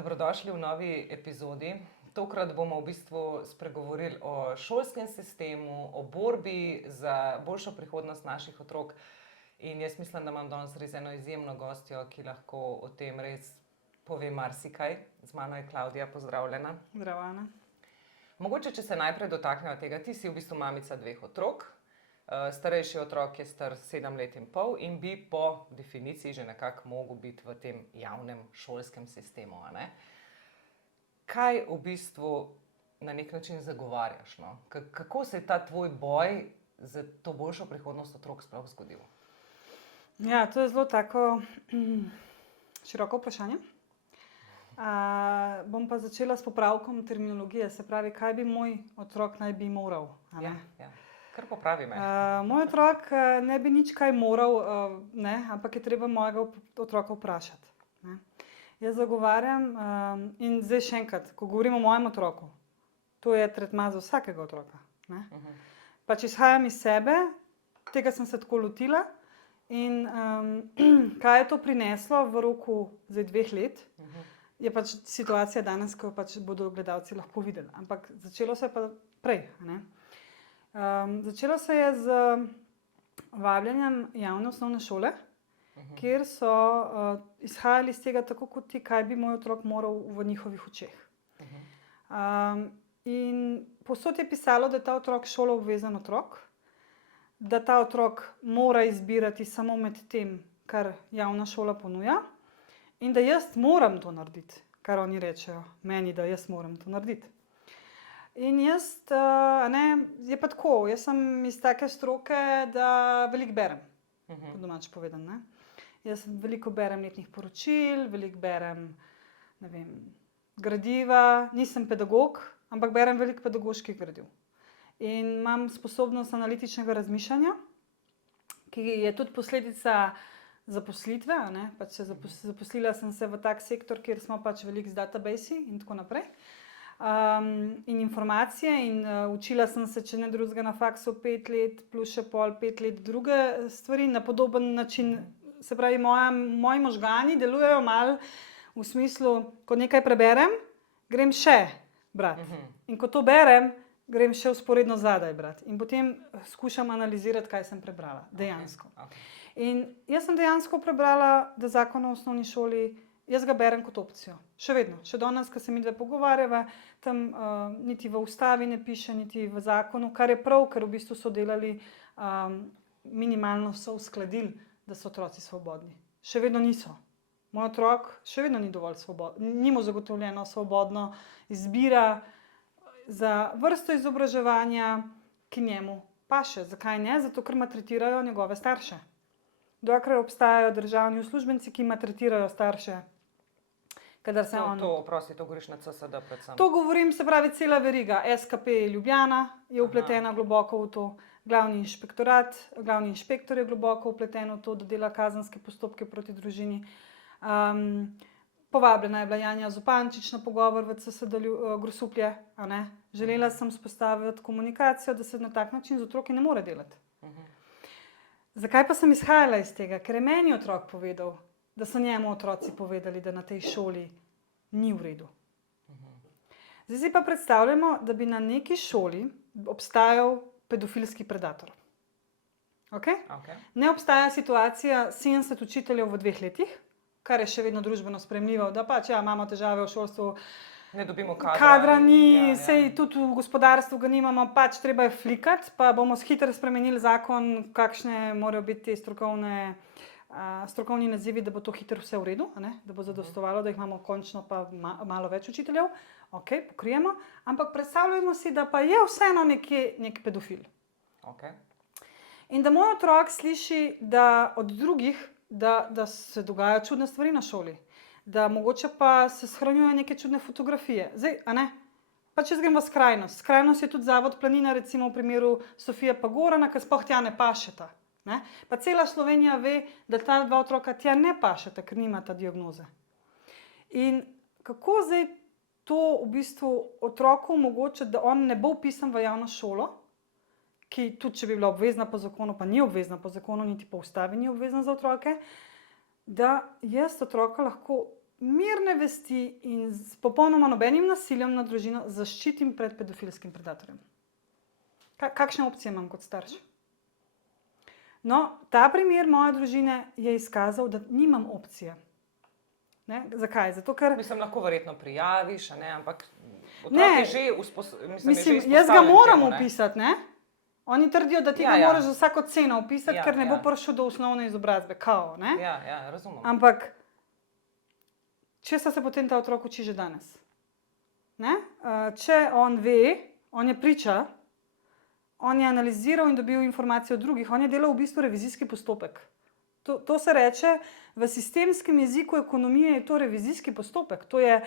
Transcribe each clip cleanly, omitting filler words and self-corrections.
Dobrodošli v novi epizodi. Tokrat bomo v bistvu spregovorili o šolskem sistemu, o borbi za boljšo prihodnost naših otrok. In jaz mislim, da imam danes res eno izjemno gostjo, ki lahko o tem res pove marsikaj. Z mano je Klavdija, pozdravljena. Zdravo, Ana. Mogoče, če se najprej dotaknemo tega, ti si v bistvu mamica 2 otrok. Starejši otrok je star 7 let in pol in bi po definiciji že nekako mogel biti v tem javnem šolskem sistemu. A ne? Kaj v bistvu na nek način zagovarjaš? No? Kako se je ta tvoj boj za to boljšo prihodnost otrok sploh zgodil? Ja, to je zelo tako široko vprašanje. Bom pa začela s popravkom terminologije, se pravi, kaj bi moj otrok naj bi moral. Ja. Kar popravi me. Moj otrok ne bi nič kaj moral, ampak je treba mojega otroka vprašati. Ne. Jaz zagovarjam, in zdaj še enkrat, ko govorim o mojem otroku, to je tretma za vsakega otroka. Ne. Pač izhajam iz sebe, tega sem se tako lotila in kaj je to prineslo v roku 2 let, je pač situacija danes, ko pač bodo gledalci lahko videli. Ampak začelo se je pa prej. Ne. Začelo se je z vabljenjem javne osnovne šole, kjer so izhajali iz tega tako kot ti, kaj bi moj otrok moral v njihovih očeh. In povsod je pisalo, da je ta otrok šoloobvezen otrok, da ta otrok mora izbirati samo med tem, kar javna šola ponuja, in da jaz moram to narediti, kar oni rečejo meni, da jaz moram to narediti. In jaz, je pa tako, jaz sem iz take stroke, da veliko berem, po domače povedano, ne. Jaz veliko berem letnih poročil, veliko berem, gradiva, nisem pedagog, ampak berem veliko pedagoških gradiv. In imam sposobnost analitičnega razmišljanja, ki je tudi posledica zaposlitve, pač zaposlila sem se v tak sektor, kjer smo pač veliko z databasi in tako naprej. In informacije in učila sem se, če ne drugega, na faksu 5 let, plus še 5 let druge stvari na podoben način. Se pravi, moji možgani delujejo malo v smislu, ko nekaj preberem, grem še brati. In ko to berem, grem še vzporedno zadaj brati. In potem skušam analizirati, kaj sem prebrala, dejansko. In jaz sem dejansko prebrala, da Zakon o osnovni šoli, jaz ga berem kot opcijo. Še vedno. Še danes, ko se midve pogovarjava, tam niti v ustavi ne piše, niti v zakonu, kar je prav, ker v bistvu so delali, minimalno so uskladili, da so otroci svobodni. Še vedno niso. Moj otrok še vedno ni dovolj svoboden, ni mu zagotovljeno svobodno izbira za vrsto izobraževanja, ki njemu paše. Zakaj ne? Zato, ker maltretirajo njegove starše. Dokler obstajajo državni uslužbenci, ki maltretirajo starše. To govoriš na CSD predvsem? To govorim, se pravi, cela veriga. SKP Ljubljana je vpletena globoko v to. Glavni inšpektor je globoko vpleten v to, da dela kazenske postopke proti družini. Povabljena je bila Janja Zupančič na pogovor v CSD Grosuplje. Želela sem vzpostaviti komunikacijo, da se na tak način z otroki ne more delati. Zakaj pa sem izhajala iz tega? Ker je meni otrok povedal, da so njemu otroci povedali, da na tej šoli ni v redu. Zdaj si pa predstavljamo, da bi na neki šoli obstajal pedofilski predator. Ne obstaja situacija 70 učiteljev v 2 letih, kar je še vedno družbeno sprejemljivo, da pač imamo težave v šolstvu, ne dobimo kadra ni, sej tudi v gospodarstvu ga nimamo, pač treba je flikati, pa bomo hitro spremenili zakon, kakšne morajo biti te strokovni nazivi, da bo to hitro vse v redu, da bo zadostovalo, da jih imamo končno pa malo več učiteljev. Pokrijemo, ampak predstavljamo si, da pa je vseeno nek pedofil. In da moj otrok sliši, da od drugih, da se dogajajo čudne stvari na šoli. Da mogoče pa se shranjujejo neke čudne fotografije. Zdaj, pač jaz grem v skrajnost. Skrajnost je tudi Zavod Planina, recimo v primeru Sofije pa Gorana, ki sploh tja ne pašeta. Pa cela Slovenija ve, da ta 2 otroka tja ne pašeta, ker nimata diagnoze. In kako zdaj to v bistvu otroku omogočiti, da on ne bo vpisan v javno šolo, ki tudi, če bi bila obvezna po zakonu, pa ni obvezna po zakonu, niti po ustavi ni obvezna za otroke, da jaz otroka lahko mirne vesti in s popolnoma nobenim nasiljem na družino zaščitim pred pedofilskim predatorjem. Kakšne opcije imam kot starš? No, ta primer moje družine je izkazal, da nimam opcije. Ne? Zakaj? Zato, ker... Mislim, lahko verjetno prijaviš, ampak otrok Ne. je že Mislim, jaz ga moram opisati, ne? Oni trdijo, da ti Ja, ga ja. moraš za vsako ceno opisati, Ja, ker ne bo ja. prišel do osnovne izobrazbe. Kao, ne? Ja, razumem. Ampak, česa se potem ta otrok uči že danes? Ne? Če on ve, on je priča, on je analiziral in dobil informacije od drugih, on je delal v bistvu revizijski postopek. To se reče, v sistemskem jeziku ekonomije je to revizijski postopek. To je,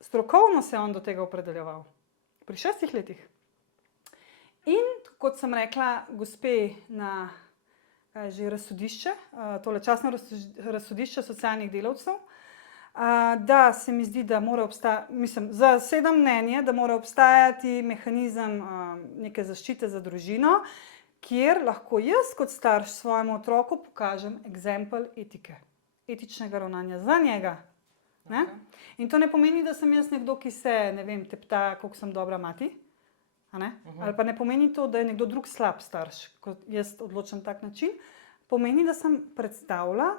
strokovno se je on do tega opredeljeval. Pri 6 letih. In, kot sem rekla, gospe na razsodišče, tole častno razsodišče socialnih delavcev, da se mi zdi, da mora obstajati, zasedam mnenje, da mora obstajati mehanizem neke zaščite za družino, kjer lahko jaz kot starš svojemu otroku pokažem eksempel etike, etičnega ravnanja za njega. Ne? In to ne pomeni, da sem jaz nekdo, ki se, ne vem, tepta, koliko sem dobra mati. Ali pa ne pomeni to, da je nekdo drug slab starš, ko jaz odločam tak način. Pomeni, da sem predstavila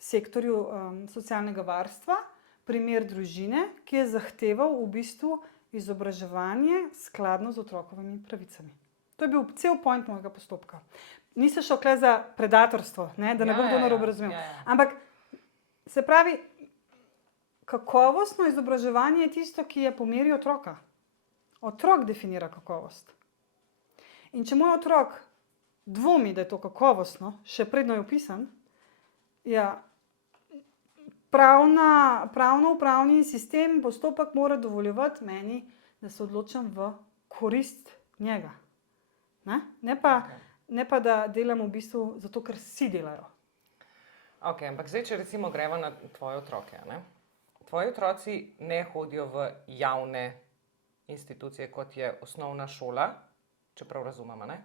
sektorju socialnega varstva primer družine, ki je zahteval v bistvu izobraževanje skladno z otrokovimi pravicami. To je bil cel point mojega postopka. Nisem šel kle za predatorstvo, ne, da ne bom kdo narobe razumel. Ampak se pravi, kakovostno izobraževanje je tisto, ki je po meri otroka. Otrok definira kakovost. In če moj otrok dvomi, da je to kakovostno, še predno je opisan, pravno-upravni sistem, postopek mora dovoljevati meni, da se odločam v korist njega. Ne pa, da delam v bistvu zato, ker si delajo. Ok, ampak zdaj, če recimo gremo na tvoje otroke. Tvoji otroci ne hodijo v javne institucije, kot je osnovna šola, čeprav razumemo, ne?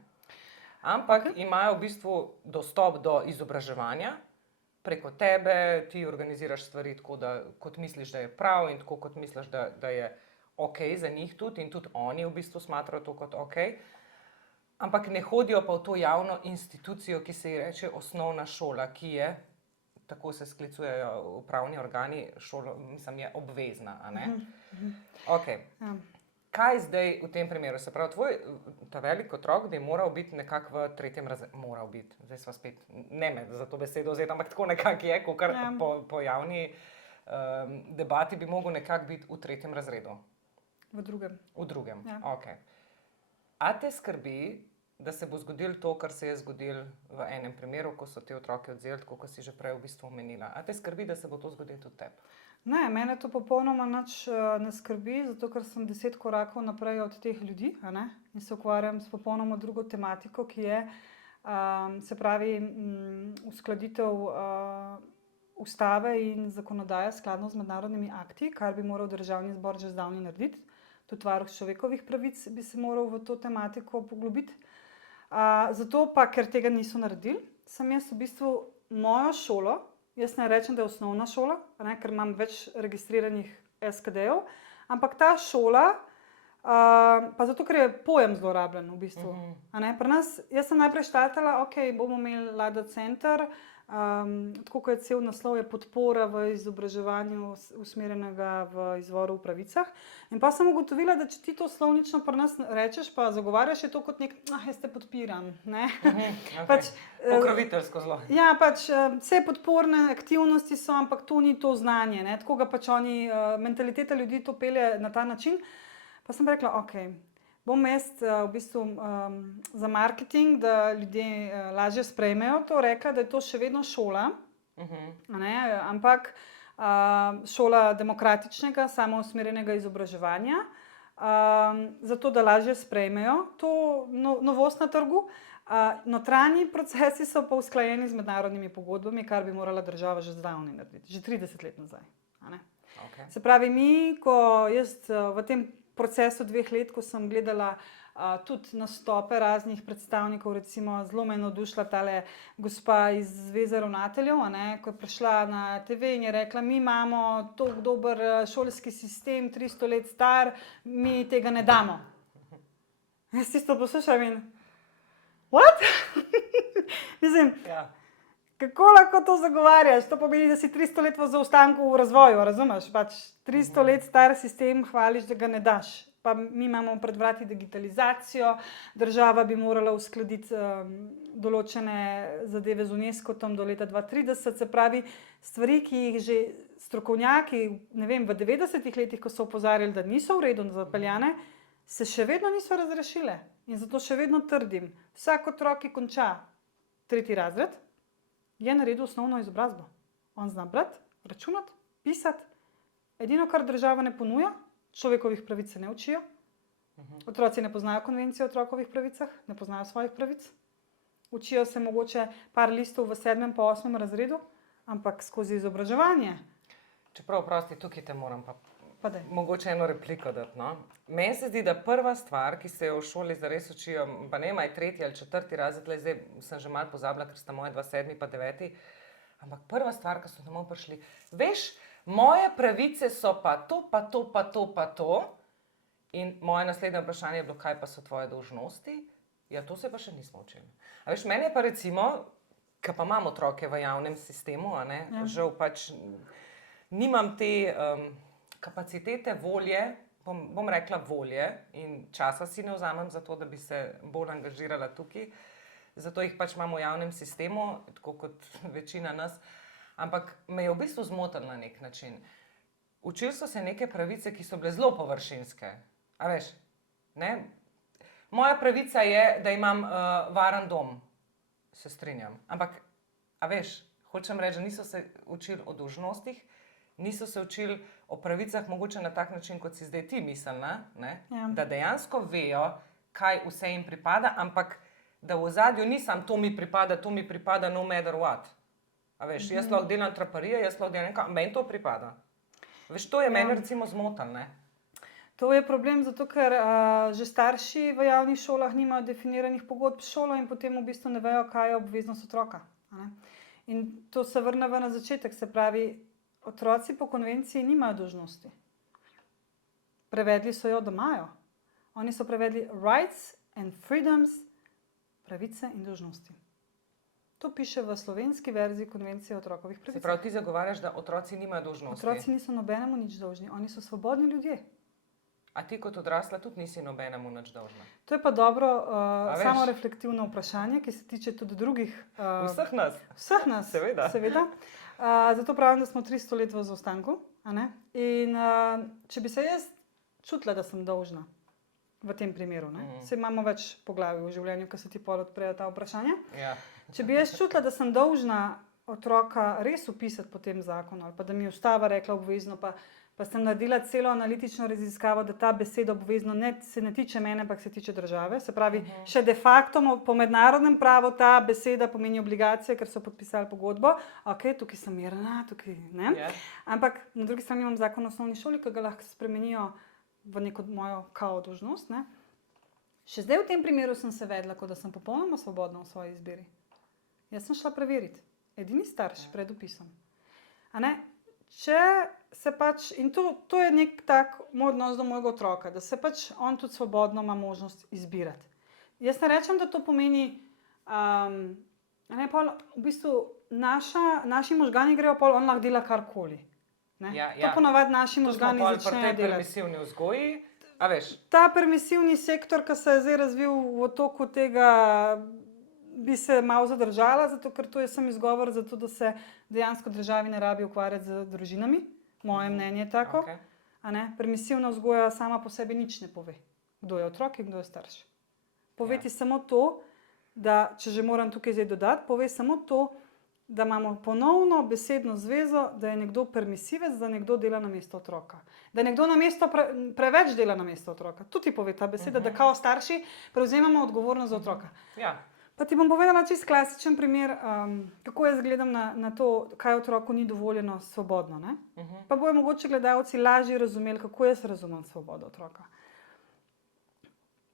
Ampak imajo v bistvu dostop do izobraževanja preko tebe, ti organiziraš stvari tako, kot misliš, da je prav in tako, kot misliš, da je ok za njih tudi in tudi oni v bistvu smatrajo to kot ok. Ampak ne hodijo pa v to javno institucijo, ki se ji reče osnovna šola, ki je, tako se sklicujejo upravni organi, je obvezna, a ne? Ok. Kaj zdaj v tem primeru? Se pravi, ta velik otrok bi moral biti nekako v 3. razredu, moral biti, zdaj sva spet, ne me za to besedo vzeti, ampak tako nekako je, kakor po javni debati bi mogel nekako biti v 3. razredu. V 2. V 2. Ja. Ok. A te skrbi, da se bo zgodilo to, kar se je zgodilo v enem primeru, ko so te otroke odzeli, tako kot si že prej v bistvu omenila. A te skrbi, da se bo to zgodilo tudi tebi? Ne, mene to popolnoma nič ne skrbi, zato ker sem 10 korakov naprej od teh ljudi, in se ukvarjam s popolnoma drugo tematiko, ki je, se pravi, uskladitev ustave in zakonodaje skladno z mednarodnimi akti, kar bi moral Državni zbor že zdavnaj narediti. Tudi varuh človekovih pravic bi se moral v to tematiko poglobiti. Zato pa, ker tega niso naredili, sem jaz v bistvu mojo šolo, jaz ne rečem, da je osnovna šola, ker imam več registriranih SKD-jev, ampak ta šola, pa zato, ker je pojem zlorabljen v bistvu. Pri nas, jaz sem najprej štartala, ok, bomo imeli Lada center, tako kot je cel naslov, je podpora v izobraževanju usmerjenega v izvoru v pravicah. In pa sem ugotovila, da če ti to slovnično pri nas rečeš, pa zagovarjaš, je to kot nek, jaz te podpiram. Pokroviteljsko zelo. Ja, vse podporne aktivnosti so, ampak to ni to znanje. Tako ga oni, mentaliteta ljudi to pelje na ta način. Pa sem rekla, ok, bom jaz v bistvu za marketing, da ljudje lažje sprejmejo to, rekla, da je to še vedno šola, ampak šola demokratičnega, samousmerjenega izobraževanja, zato da lažje sprejmejo to novost na trgu. Notranji procesi so pa usklajeni z mednarodnimi pogodbami, kar bi morala država že zdavnaj narediti, že 30 let nazaj. Se pravi, ko jaz v tem procesu 2 let, ko sem gledala tudi nastope raznih predstavnikov, recimo zelo me je navdušila tale gospa iz Zveze ravnateljev, ko je prišla na TV in je rekla, mi imamo tako dober šolski sistem, 300 let star, mi tega ne damo. Jaz tisto poslušam in what? Mislim, kako lahko to zagovarjaš? To pomeni, da si 300 let v zaostanku v razvoju, razumeš? Pač 300 let star sistem hvališ, da ga ne daš. Pa mi imamo pred vrati digitalizacijo, država bi morala uskladiti določene zadeve z UNESCO-tom do leta 2030, se pravi stvari, ki jih že strokovnjaki, ne vem, v 90-ih letih, ko so opozarjali, da niso v redu zapeljane, se še vedno niso razrešile. In zato še vedno trdim, vsak otrok, ki konča 3. razred, je naredil osnovno izobrazbo. On zna brati, računati, pisati. Edino, kar država ne ponuja, človekovih pravic se ne učijo. Otroci ne poznajo konvencije o otrokovih pravicah, ne poznajo svojih pravic. Učijo se mogoče par listov v 7. pa 8. razredu, ampak skozi izobraževanje. Čeprav, prosti, tukaj te moram pa mogoče eno repliko dati. No? Meni se zdi, da prva stvar, ki se jo v šoli zares učijo, pa ne maj 3. ali 4. razred, zdaj sem že malo pozabila, ker sta moje 2 7. pa 9. Ampak prva stvar, ki so domov prišli, veš, moje pravice so pa to, pa to, pa to, pa to. In moje naslednje vprašanje je bilo, kaj pa so tvoje dolžnosti? Ja, to se pa še nismo učili. A veš, meni je pa recimo, ki pa imam otroke v javnem sistemu, žal pač nimam te kapacitete, volje, bom rekla volje in časa si ne vzamem za to, da bi se bolj angažirala tukaj. Zato jih pač imam v javnem sistemu, tako kot večina nas. Ampak me je v bistvu zmotilo na nek način. Učili so se neke pravice, ki so bile zelo površinske. A veš, ne? Moja pravica je, da imam varen dom. Se strinjam. Ampak, a veš, hočem reči, da niso se učili o dolžnostih, niso se učili o pravicah mogoče na tak način, kot si zdaj ti mislila, da dejansko vejo, kaj vse jim pripada, ampak da v ozadju nisem to mi pripada no matter what. A veš, jaz lahko delam traparije, jaz lahko delam nekaj, meni to pripada. Veš, to je meni recimo zmotil, ne? To je problem, zato ker že starši v javnih šolah nimajo definiranih pogodb s šolo in potem v bistvu ne vejo, kaj je obveznost otroka. In to se vrne na začetek, se pravi, otroci po konvenciji nimajo dolžnosti. Prevedli so jo, da imajo. Oni so prevedli rights and freedoms, pravice in dolžnosti. To piše v slovenski verziji konvencije o otrokovih pravicah. Se pravi, ti zagovarjaš, da otroci nimajo dolžnosti? Otroci niso nobenemu nič dolžni, oni so svobodni ljudje. A ti kot odrasla tudi nisi nobenemu nič dolžna? To je pa dobro samoreflektivno vprašanje, ki se tiče tudi drugih. Vseh nas. Vseh nas, seveda. Zato pravim, da smo 300 let v zaostanku. In če bi se jaz čutila, da sem dolžna v tem primeru, saj imamo več poglavij v življenju, ko se ti pol odprejo ta vprašanja. Ja. Če bi jaz čutila, da sem dolžna otroka res upisati po tem zakonu, ali pa da mi je ustava rekla obvezno, pa sem naredila celo analitično raziskavo, da ta beseda obvezno se ne tiče mene, ampak se tiče države. Se pravi, še de facto po mednarodnem pravu ta beseda pomeni obligacije, ker so podpisali pogodbo. Ok, tukaj sem mirna, tukaj ne. Ampak na drugi strani imam zakon o osnovni šoli, ki ga lahko spremenijo v neko mojo kao dolžnost. Še zdaj v tem primeru sem se vedla, kot da sem popolnoma svobodna v svoji izbiri. Jaz sem šla preveriti. Edini starš pred upisom. Če se pač, in to je nek tak moj odnos do mojega otroka, da se pač on tudi svobodno ima možnost izbirati. Jaz ne rečem, da to pomeni, v bistvu naši možgani grejo pol, on lahko dela karkoli. To ponavadi naši možgani začnejo delati. To smo pol pri tej permisivni vzgoji, a veš? Ta permisivni sektor, ki se je zdaj razvil v toku tega, bi se malo zadržala, zato ker to je sam izgovor za to, da se dejansko državi ne rabi ukvarjati z družinami. Moje mnenje je tako. Permisivna vzgoja sama po sebi nič ne pove. Kdo je otrok in kdo je starš. Pove ti samo to, da, če že moram tukaj zdaj dodati, pove samo to, da imamo ponovno besedno zvezo, da je nekdo permisivec, da nekdo dela namesto otroka. Da nekdo preveč dela namesto otroka. Tu ti pove ta beseda, da kao starši prevzemamo odgovornost za otroka. Pa ti bom povedala čisto klasičen primer, kako jaz gledam na to, kaj otroku ni dovoljeno svobodno. Pa bojo mogoče gledalci lažje razumeli, kako jaz razumem svobodo otroka.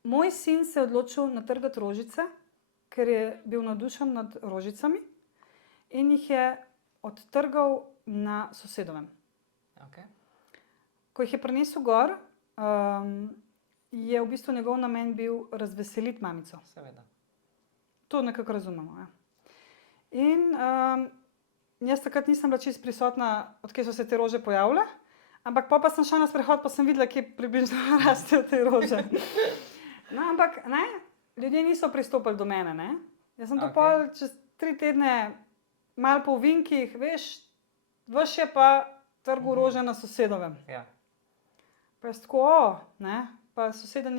moj sin se je odločil natrgati rožice, ker je bil navdušen nad rožicami in jih je odtrgal na sosedovem. Okay. Ko jih je prinesel gor, je v bistvu njegov namen bil razveseliti mamico. Seveda. To nekako razumemo. Ja. In jaz takrat nisem bila čisto prisotna, odkje so se te rože pojavile, ampak pa sem šla na sprehod, pa sem videla, kje približno rastejo te rože. No, ampak ne, ljudje niso pristopili do mene. Ne. Jaz sem to pol čez 3 tedne malo po ovinkih, veš, vaš je pa trgu rože na sosedovem. Ja. Pa je tako, ne, pa sosed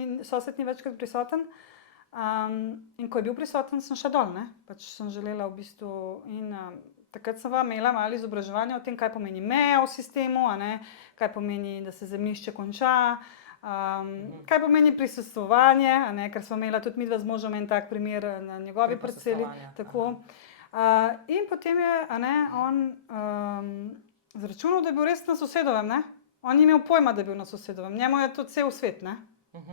ni večkrat prisoten. In ko je bil prisoten, sem šla dol, ne, pač sem želela v bistvu in takrat sem imela malo izobraževanja o tem, kaj pomeni meja v sistemu, a ne, kaj pomeni, da se zemljišče konča, kaj pomeni prisostvovanje, a ne, ker smo imela tudi midva z možem en tak primer na njegovi parceli. Tako. In potem je, a ne, on zračunal, da je bil res na sosedovem, ne. On ni imel pojma, da je bil na sosedovem. Njemu je to cel svet, ne.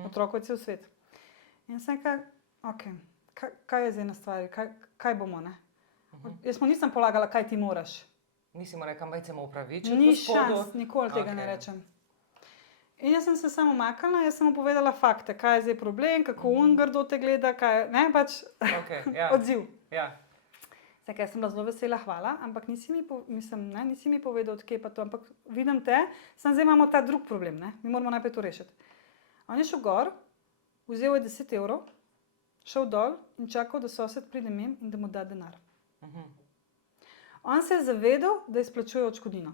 Otroku je cel svet. In sem rekla, okej, kaj je zdaj na stvari, kaj bomo, ne. Jaz mu nisem polagala, kaj ti moraš. Nisi mu rekla, majce mu upravičiti, Ni gospodu? šans, nikoli tega ne rečem. In jaz sem se samo umaknila, jaz sem mu povedala fakte, kaj je zdaj problem, kako on grdo te gleda, kaj, ne, pač odziv. Ja. Zdaj, jaz sem bila zelo vesela, hvala, ampak nisi mi povedal, odkje pa to, ampak vidim te, zdaj imamo ta drug problem, ne, mi moramo najprej to rešiti. On je šel gor, vzel je 10 evrov, šel dol in čakal, da sosed pride mim in da mu da denar. On se je zavedal, da izplačuje odškodnino.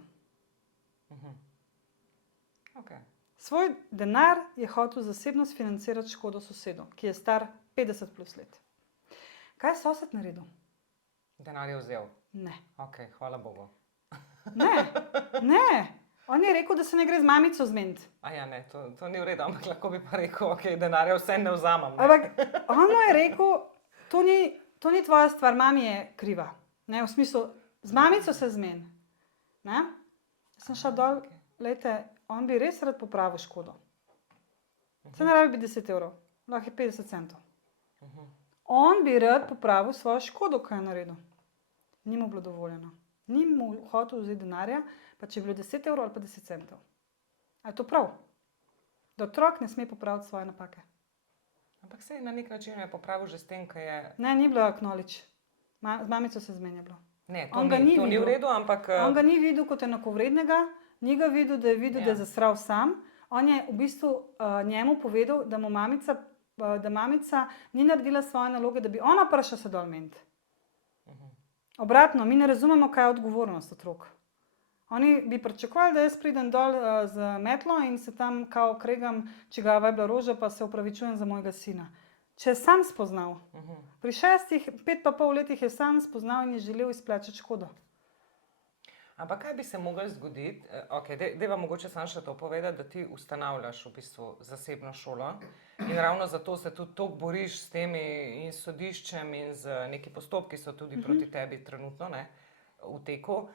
Svoj denar je hotel zasebno sfinancirati škodo sosedu, ki je star 50 plus let. Kaj je sosed naredil? Denar je vzel? Ne. Ok, hvala Bogu. Ne. On je rekel, da se ne gre z mamico zmeniti. Ja, ne, to ni v redu, ampak lahko bi pa rekel, ok, denarja vse ne vzamem. Ampak on mu je rekel, to ni tvoja stvar, mami je kriva. Ne, v smislu, z mamico se zmeni. Ne? Sem šla dol, lejte, on bi res rad popravil škodo. Se ne rabi biti 10 evrov, lahko je 50 centov. On bi rad popravil svojo škodo, kaj je naredil. Ni mu bilo dovoljeno. Ni mu hotel vzeti denarja, pa če je bilo 10 evrov ali pa 10 centov. A je to prav? Da otrok ne sme popraviti svoje napake. Ampak se na nek način je popravil že s tem, kaj je... Ne, ni bilo knolič. Z mamico se zmenja bilo. Ne, to ni v redu, ampak... On ga ni videl kot enakovrednega, ni ga videl, da je zasral sam. On je v bistvu njemu povedal, da mamica ni naredila svoje naloge, da bi ona prišla se dol meniti. Obratno, mi ne razumemo, kaj je odgovornost otrok. Oni bi pričakovali, da jaz pridem dol z metlo in se tam kao kregam, čigava je bila roža, pa se opravičujem za mojega sina. Če je sam spoznal, pri 5,5 letih je sam spoznal in je želel izplačati škodo. Ampak kaj bi se moglo zgoditi? Ok, deva mogoče samo še to povedati, da ti ustanavljaš v bistvu zasebno šolo in ravno zato se tudi toliko boriš s temi in sodiščem in z neki postopki so tudi proti tebi trenutno, ne, v teku,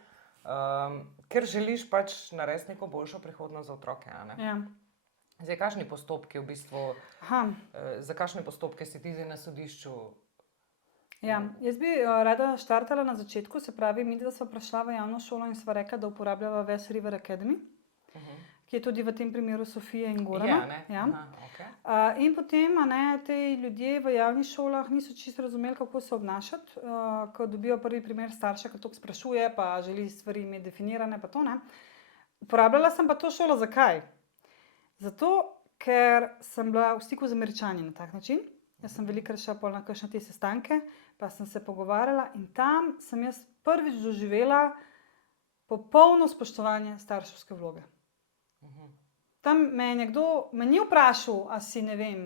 ker želiš pač narediti neko boljšo prihodnost za otroke, a ne? Ja. Zdaj, kakšni postopki v bistvu, za kakšne postopke si ti zdaj na sodišču? Ja, jaz bi rada štartala na začetku, se pravi, midva sva prišla v javno šolo in sva rekla, da uporabljava West River Academy, ki je tudi v tem primeru Sofije in Gorana. In potem, te ljudje v javnih šolah niso čisto razumeli, kako se obnašati, ko dobijo prvi primer starša, ki toliko sprašuje, pa želi stvari imeti definirane, pa to ne. Uporabljala sem pa to šolo, zakaj? Zato, ker sem bila v stiku z Američani na tak način. Jaz sem velikokrat šla na kakšne te sestanke, pa sem se pogovarjala in tam sem jaz prvič doživela popolno spoštovanje starševske vloge. Tam me je nekdo, me ni vprašal, a si, ne vem,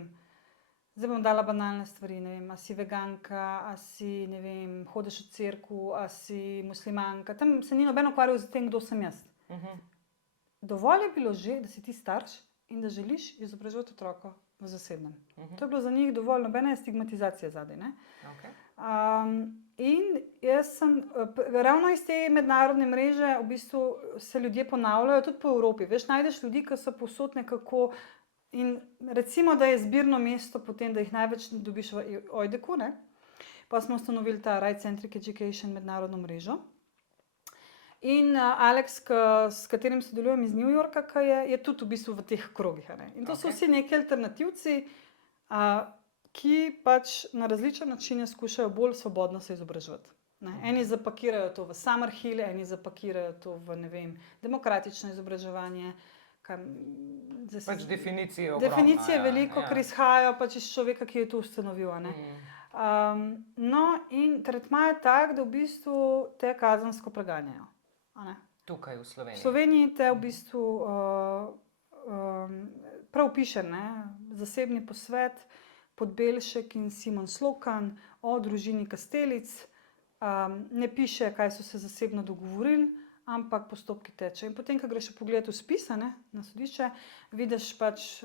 zdaj bom dala banalne stvari, ne vem, a si veganka, a si, ne vem, hodiš v cerkev, a si muslimanka. Tam se ni noben ukvarjal z tem, kdo sem jaz. Dovolj je bilo že, da si ti starš in da želiš izobraževati otroka v zasebnem. To je bilo za njih dovolj, nobena stigmatizacija zadaj, ne? In jaz sem, ravno iz te mednarodne mreže v bistvu se ljudje ponavljajo, tudi po Evropi. Veš, najdeš ljudi, ki so povsod nekako In recimo, da je zbirno mesto potem, da jih največ dobiš v Ojdeku, ne? Pa smo ustanovili ta Right Centric Education mednarodno mrežo. In Alex, s katerim sodelujem iz New Yorka, je tudi v bistvu v teh krogih. Ne? In to so vsi neki alternativci, ki pač na različne načine skušajo bolj svobodno se izobraževati. Eni zapakirajo to v Summerhill, eni zapakirajo to v, ne vem, demokratično izobraževanje. Pač definicije veliko, ker izhajajo pač iz človeka, ki je to ustanovil. No, in tretma je tak, da v bistvu te kazensko preganjajo. Tukaj v Sloveniji. V Sloveniji te v bistvu prav piše, zasebni posvet, Podbelšek in Simon Slokan o družini Kastelic. Ne piše, kaj so se zasebno dogovorili, ampak postopki tečejo. In potem, ko greš pogledati v spise na sodišče, vidiš pač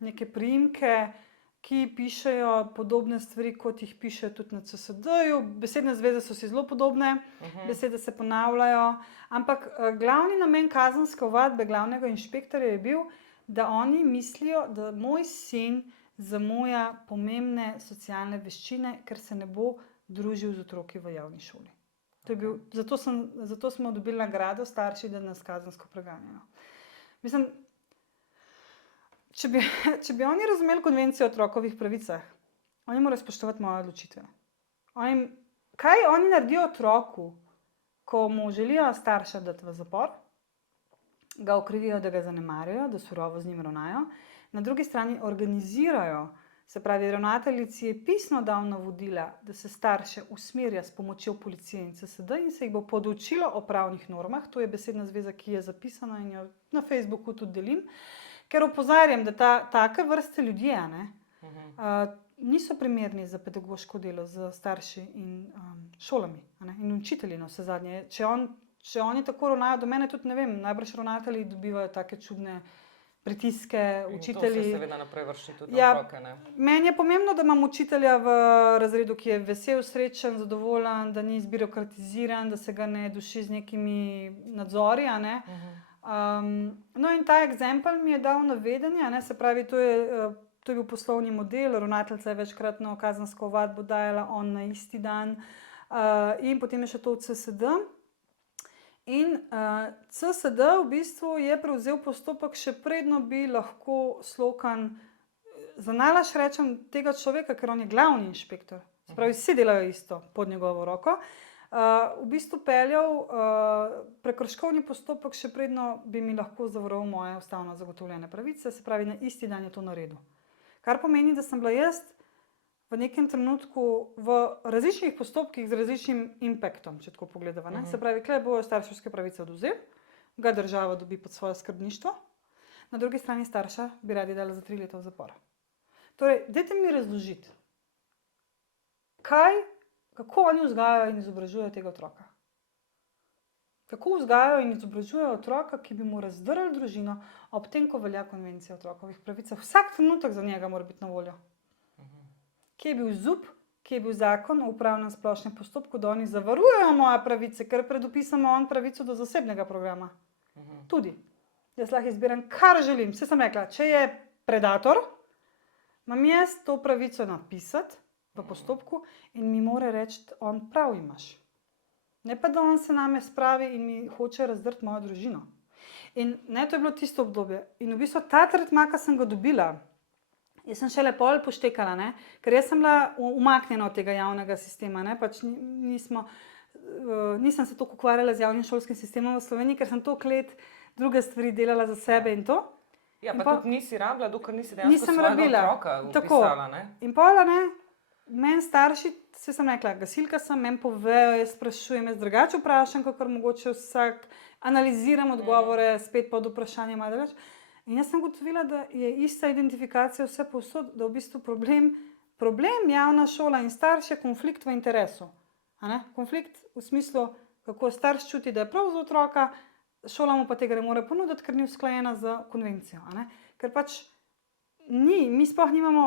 neke priimke, ki pišejo podobne stvari, kot jih pišejo tudi na CSD-ju. Besedne zveze so si zelo podobne, besede se ponavljajo, ampak glavni namen kazenske ovadbe glavnega inšpektorja je bil, da oni mislijo, da moj sin zamuja pomembne socialne veščine, ker se ne bo družil z otroki v javni šoli. To je bil, zato smo dobili nagrado starši, da nas kazensko preganjajo. Mislim, če bi oni razumeli konvencijo o otrokovih pravicah, oni morajo spoštovati moje odločitve. Kaj oni naredijo otroku, ko mu želijo starša dati v zapor, ga okrivijo, da ga zanemarijo, da surovo z njim ravnajo, na drugi strani organizirajo, se pravi, ravnateljici je pisno dal navodila, da se starše usmerja s pomočjo policije in CSD in se jih bo podučilo o pravnih normah. To je besedna zveza, ki je zapisana in jo na Facebooku tudi delim. Ker opozarjam, da take vrste ljudje niso primerni za pedagoško delo z starši in šolami in učitelji na vse zadnje. Če oni tako ravnajo do mene, tudi ne vem, najbrž ravnatelji dobivajo take čudne pritiske, učitelji. To se seveda naprej vrši tudi na otroke. Meni je pomembno, da imam učitelja v razredu, ki je vesel, srečen, zadovoljen, da ni zbirokratiziran, da se ga ne duši z nekimi nadzori. No in ta eksempel mi je dal na vedenje, se pravi, to je bil poslovni model, ravnateljica je večkratno kazensko ovadbo dajala on na isti dan in potem je še to v CSD. In CSD v bistvu je prevzel postopek še predno bi lahko Slokan, zanalašč rečem tega človeka, ker on je glavni inšpektor, se pravi, vsi delajo isto pod njegovo roko, v bistvu peljal prekrškovni postopek še predno bi mi lahko zavaroval moje ustavno zagotovljene pravice, se pravi, na isti dan je to naredil. Kar pomeni, da sem bila jaz v nekem trenutku v različnih postopkih z različnim impaktom, če tako pogledava. Se pravi, tukaj bojo starševske pravice odvzeli, ga država dobi pod svoje skrbništvo, na drugi strani starša bi radi dali za 3 leta v zapor. Torej, dajte mi razložiti, kako oni vzgajajo in izobražujejo tega otroka. Kako vzgajajo in izobražujejo otroka, ki bi mu razdrli družino, ob tem, ko velja konvencija o otrokovih pravicah. Vsak trenutek za njega mora biti na voljo. Kje je bil ZUP, kje je bil zakon o upravnem splošnem postopku, da oni zavarujejo moje pravice, ker predopisamo on pravico do zasebnega programa. Tudi. Jaz lahko izbiram, kar želim. Vse sem rekla, če je predator, imam jaz to pravico napisati v postopku in mi mora reči, on prav imaš. Ne pa, da on se name spravi in mi hoče razdrti mojo družino. In ne, to je bilo tisto obdobje. In v bistvu ta tretma, ki sem ga dobila, jaz sem šele pol poštekala, ker jaz sem bila umaknjena od tega javnega sistema. Pač nisem se toliko ukvarjala z javnim šolskim sistemom v Sloveniji, ker sem toliko let druge stvari delala za sebe in to. Ja, pa tudi nisi rabila, dokler nisi dejansko svojega otroka vpisala. In pola, meni starši, se sem rekla, gasilka sem, meni povejo, jaz sprašujem, jaz drugače vprašam, kakor mogoče vsak, analiziram odgovore, spet pod vprašanjem, malo več. In jaz sem ugotovila, da je ista identifikacija vse povsod, da v bistvu problem javna šola in starš je konflikt v interesu. Konflikt v smislu, kako starš čuti, da je prav za otroka, šola mu pa tega ne more ponuditi, ker ni usklajena z konvencijo. Ker pač mi sploh nimamo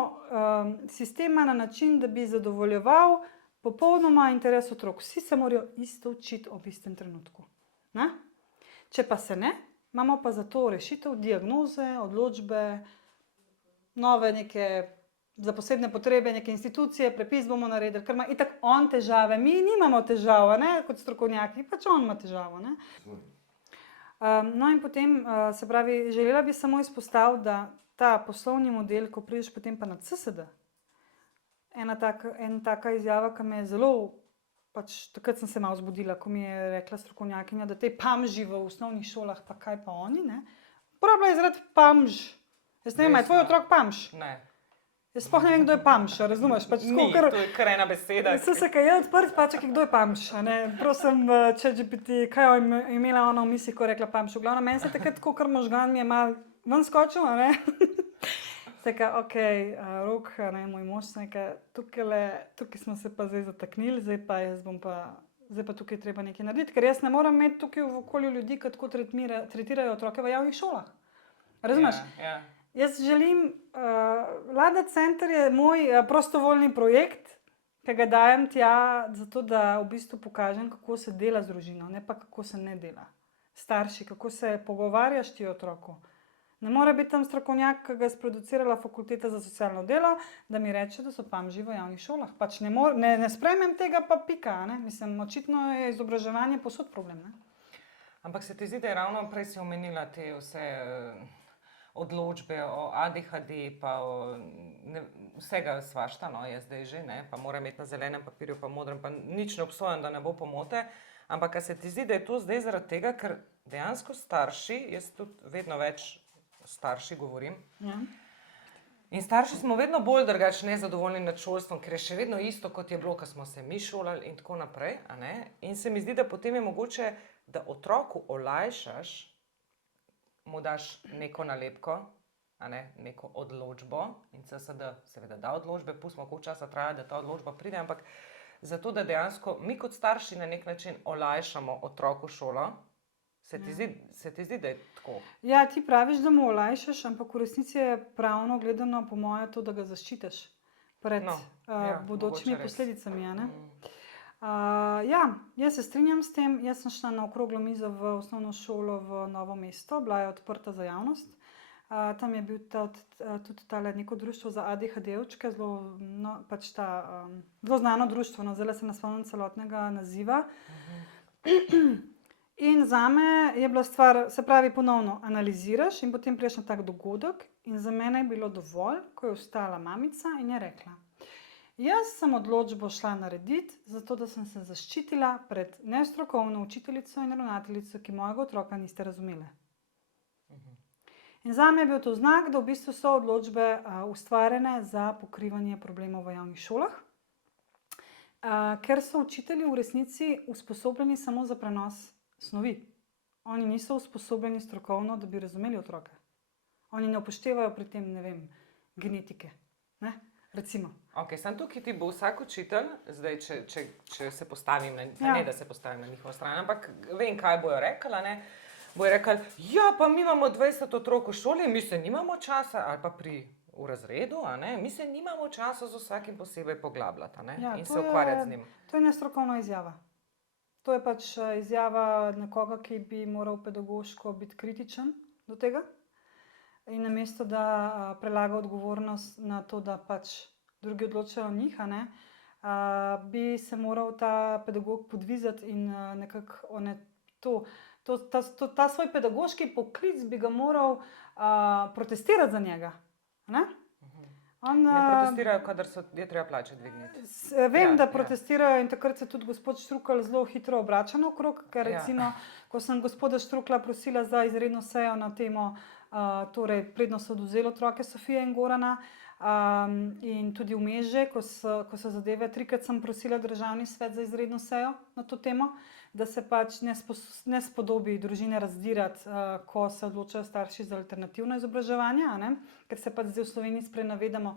sistema na način, da bi zadovoljeval popolnoma interes otrok. Vsi se morajo isto učiti ob istem trenutku. Če pa se ne, imamo pa za to rešitev, diagnoze, odločbe, nove neke za posebne potrebe, neke institucije, prepis bomo naredili, ker ima itak on težave. Mi nimamo težav, ne, kot strokovnjaki, pač on ima težavo, ne. No in potem, se pravi, želela bi samo izpostaviti, da ta poslovni model, ko prideš potem pa na CSD, ena taka izjava, ki me je zelo, pač takrat sem se malo zbudila, ko mi je rekla strokovnjakinja, da te pamži v osnovnih šolah, pa kaj pa oni, ne. Uporabila je izraz pamž. Jaz ne vem, je tvoj otrok pamž? Ne. Jaz sploh ne vem, kdo je pamž, razumeš? Pač Ni, to je kar ena beseda. SSK je odprt, pa čakaj, kdo je pamž, a ne. Prosim, ChatGPT, kaj je imela ona v mislih, ko je rekla pamž. V glavnem, meni se takrat tako kar možgan mi je malo ven skočil, a ne. Seka, okej, Rok, a ne, moj mož, neka, tukaj smo se pa zdaj zataknili, zdaj pa tukaj treba nekaj narediti, ker jaz ne morem imeti tukaj v okolju ljudi, ki tako tretirajo otroke v javnih šolah. Razumeš? Ja. Jaz želim, Lada Center je moj prostovoljni projekt, ki ga dajem tja, zato da v bistvu pokažem, kako se dela z družino, ne pa kako se ne dela. Starši, kako se pogovarjaš ti o otroku. Ne more biti tam strokovnjak, ki ga je sproducirala Fakulteta za socialno delo, da mi reče, da so pamži v javnih šolah. Pač ne sprejmem tega, pa pika, ne. Mislim, očitno je izobraževanje povsod problem, ne. Ampak se ti zdi, da je ravno prej si omenila te vse odločbe o ADHD, pa o vsega svašta, no, je zdaj že, ne, pa mora imeti na zelenem papirju, pa modrem, pa nič ne obsojam, da ne bo pomote, ampak se ti zdi, da je to zdaj zaradi tega, ker dejansko starši, jaz tudi vedno več starši govorim, in starši smo vedno bolj drugače nezadovoljni nad šolstvom, ker je še vedno isto, kot je bilo, ko smo se mi šolali in tako naprej, a ne, in se mi zdi, da potem je mogoče, da otroku olajšaš, mu daš neko nalepko, a ne, neko odločbo, in CSD seveda da odločbe, pustimo, koliko časa traja, da ta odločba pride, ampak zato, da dejansko mi kot starši na nek način olajšamo otroku šolo, se ti zdi, da je tako? Ja, ti praviš, da mu olajšaš, ampak v resnici je pravno gledano po moje to, da ga zaščitiš pred bodočimi posledicami, a ne. Ja, jaz se strinjam s tem, jaz sem šla na okroglo mizo v osnovno šolo v Novo mesto, bila je odprta za javnost. Tam je bil tudi tale neko društvo za ADHD-ovčke, zelo znano društvo, no, zdajle se ne spomnim celotnega naziva. In zame je bila stvar, se pravi, ponovno analiziraš in potem prideš na tak dogodek in za mene je bilo dovolj, ko je vstala mamica in je rekla: jaz sem odločbo šla narediti, zato da sem se zaščitila pred nestrokovno učiteljico in ravnateljico, ki mojega otroka niste razumele. In zame je bil to znak, da v bistvu so odločbe ustvarjene za pokrivanje problemov v javnih šolah, ker so učitelji v resnici usposobljeni samo za prenos snovi. Oni niso usposobljeni strokovno, da bi razumeli otroke. Oni ne upoštevajo pri tem, ne vem, genetike, ne, recimo. Ok, samo tukaj ti bo vsak učitelj, zdaj, če se postavim, ne da se postavim na njihovo stran, ampak vem, kaj bojo rekli, ne. Bojo rekli, ja, pa mi imamo 20 otrok v šoli, mi se nimamo časa, ali pa v razredu, a ne, mi se nimamo časa z vsakim posebej poglabljati, a ne, in se ukvarjati z njim. To je nestrokovna izjava. To je pač izjava nekoga, ki bi moral pedagoško biti kritičen do tega in namesto, da prelaga odgovornost na to, da pač drugi odločajo o njih, a ne, bi se moral ta pedagog podvizati in nekako ta svoj pedagoški poklic bi ga moral protestirati za njega, a ne. Ne protestirajo, kadar je treba plače dvigniti. Vem, da protestirajo in takrat se tudi gospod Štrukelj zelo hitro obrača naokrog, ker recimo, ko sem gospoda Štruklja prosila za izredno sejo na temo, torej predno so odvzeli otroke Sofije in Gorana, in tudi vmes že, ko so zadeve, 3-krat sem prosila Državni svet za izredno sejo na to temo, da se pač ne spodobi družine razdirati, ko se odločajo starši za alternativno izobraževanje, a ne, ker se pač zdaj v Sloveniji sprenevedamo,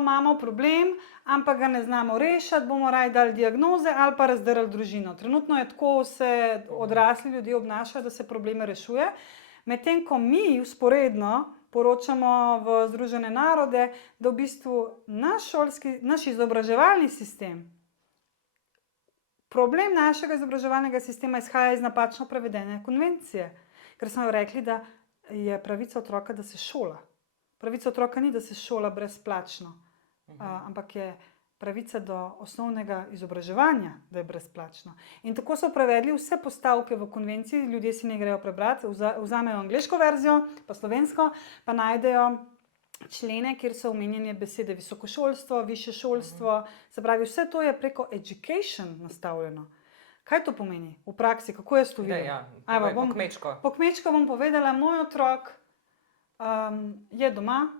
imamo problem, ampak ga ne znamo rešiti, bomo raje dali diagnoze ali pa razdrli družino. Trenutno je tako, se odrasli ljudje obnašajo, da se probleme rešuje, medtem ko mi vzporedno poročamo v Združene narode, da v bistvu naš izobraževalni sistem, problem našega izobraževalnega sistema izhaja iz napačno prevedene konvencije, ker smo rekli, da je pravica otroka, da se šola. pravica otroka ni, da se šola brezplačno, ampak je pravica do osnovnega izobraževanja, da je brezplačno. In tako so prevedli vse postavke v konvenciji, ljudje si ne grejo prebrati, vzamejo angleško verzijo, pa slovensko, pa najdejo člene, kjer so omenjene besede visokošolstvo, višje šolstvo, se pravi, vse to je preko education nastavljeno. Kaj to pomeni v praksi, kako jaz to vidim? Po kmečko. Po kmečko bom povedala, moj otrok je doma,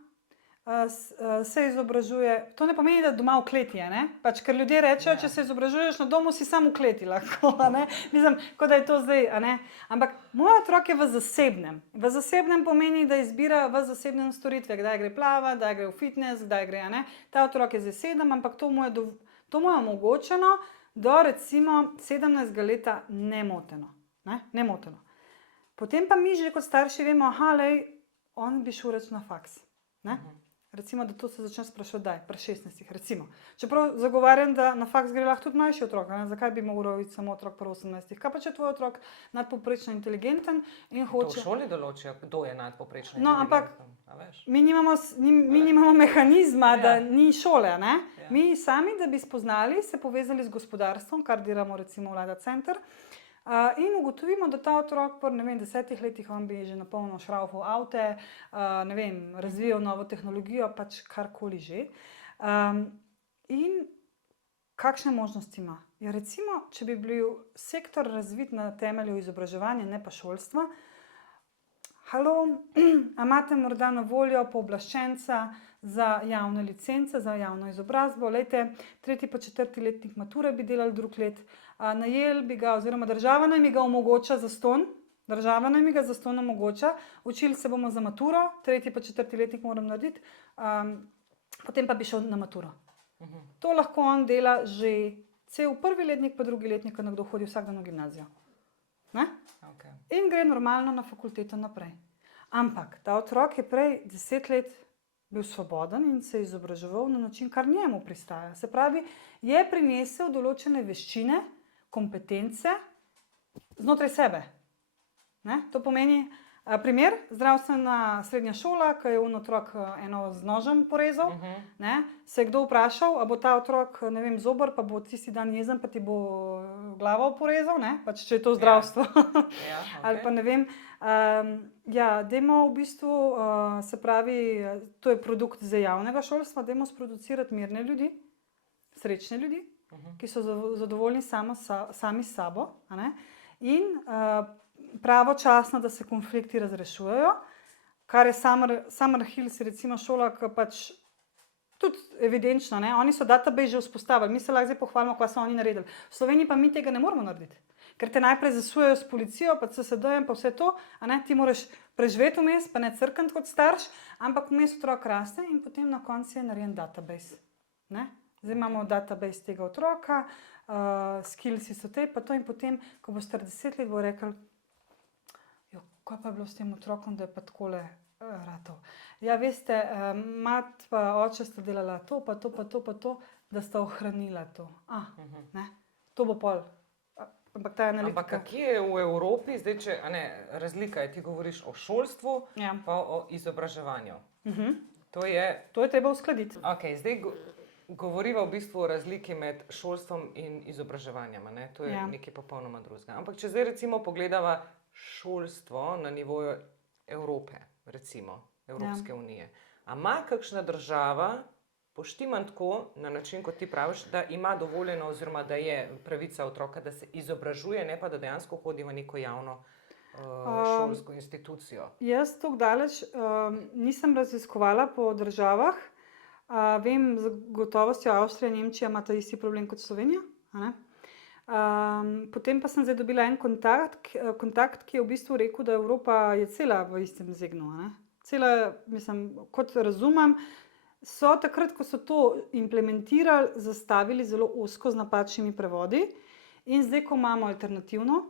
se izobražuje, to ne pomeni, da doma v kleti je, ne? Pač, ker ljudje rečejo, če se izobražuješ na domu, si sam v kleti lahko, ne? Mislim, kot da je to zdaj, a ne? Ampak moj otrok je v zasebnem. V zasebnem pomeni, da izbira v zasebnem storitve, kdaj gre plava, kdaj gre v fitness, kdaj gre, a ne? Ta otrok je zdaj 7, ampak to mu je omogočeno do recimo 17 leta nemoteno, ne? Nemoteno. Potem pa mi že kot starši vemo, aha, lej, on bi šel reči na faks, ne? Recimo, da to se začne sprašovati, daj, pri 16, recimo. Čeprav zagovarjam, da na faks gre lahko tudi mlajši otrok, ne? Zakaj bi moral biti samo otrok pri 18? Kaj pa če tvoj otrok nadpovprečno inteligenten in hoče... To v šoli določijo, kdo je nadpovprečno inteligenten. No, ampak mi nimamo mehanizma, da ni šole, ne? Mi sami, da bi spoznali, se povezali z gospodarstvom, kar delamo recimo Vlada Center, in ugotovimo, da ta otrok po 10 letih on bi že napolno šraufal avte, razvijal novo tehnologijo, pač karkoli že. In kakšne možnosti ima? Ja, recimo, če bi bil sektor razvit na temelju izobraževanja, ne pa šolstva, a imate morda na voljo pooblaščenca za javne licence, za javno izobrazbo, lejte, 3. pa 4. letnik mature bi delali drug let, najeli bi ga, oziroma država naj mi ga omogoča zastonj, učili se bomo za maturo, 3. pa 4. letnik moram narediti, potem pa bi šel na maturo. To lahko on dela že cel prvi letnik, pa drugi letnik, ko nekdo hodi vsak dan v gimnazijo. Ne? Okay. In gre normalno na fakulteto naprej. Ampak ta otrok je prej 10 let bil svoboden in se izobraževal na način, kar njemu pristaja. Se pravi, je prinesel določene veščine, kompetence znotraj sebe. Ne? To pomeni, primer, zdravstvena srednja šola, ko je otrok eno z nožem porezal, ne? Se je kdo vprašal, a bo ta otrok, ne vem, zober, pa bo tisti dan jezen, pa ti bo glavo porezal, ne? Pač, če je to zdravstvo. Okay. Ali pa ne vem. Dajmo v bistvu, se pravi, to je produkt za javnega šolstva, dajmo sproducirati mirne ljudi, srečne ljudi, ki so zadovoljni sami s sabo, a ne? In pravočasno, da se konflikti razrešujejo, kar je Summer Hills, recimo šola, ki pač tudi evidenčno, ne? Oni so database že vzpostavili, mi se lahko zdaj pohvalimo, kaj so oni naredili. V Sloveniji pa mi tega ne moramo narediti, ker te najprej zasujejo s policijo, pa CSD-jem, pa vse to, a ne? Ti moraš preživeti vmes, pa ne crkniti kot starš, ampak vmes otrok raste in potem na koncu je narejen database. Ne? Zdaj imamo database tega otroka, skillsi so te, pa to in potem, ko bo star 10 let, bo rekel, kaj pa je bilo s tem otrokom, da je pa takole ratov. Ja, veste, mat pa oče sta delala to, pa to, pa to, pa to, da sta ohranila to. Ne? To bo pol. Ampak ta analitika... Ampak kje je v Evropi, zdaj, če, razlika je, ti govoriš o šolstvu, pa o izobraževanju. To je treba uskladiti. Ok, zdaj govoriva v bistvu o razliki med šolstvom in izobraževanjem, ne? To je nekaj popolnoma drugega. Ampak če zdaj recimo pogledava šolstvo na nivoju Evrope, recimo Evropske unije. A ima kakšna država, poštiman tako, na način, kot ti praviš, da ima dovoljeno oziroma da je pravica otroka, da se izobražuje, ne pa da dejansko hodi v neko javno šolsko institucijo? Jaz tako daleč nisem raziskovala po državah. Vem z gotovostjo, Avstrija, Nemčija imata isti problem kot Slovenija, a ne? Potem pa sem zdaj dobila en kontakt, ki je v bistvu rekel, da Evropa je cela v istem zegnu. Ne? Cela, mislim, kot razumem, so takrat, ko so to implementirali, zastavili zelo ozko z napačnimi prevodi in zdaj, ko imamo alternativno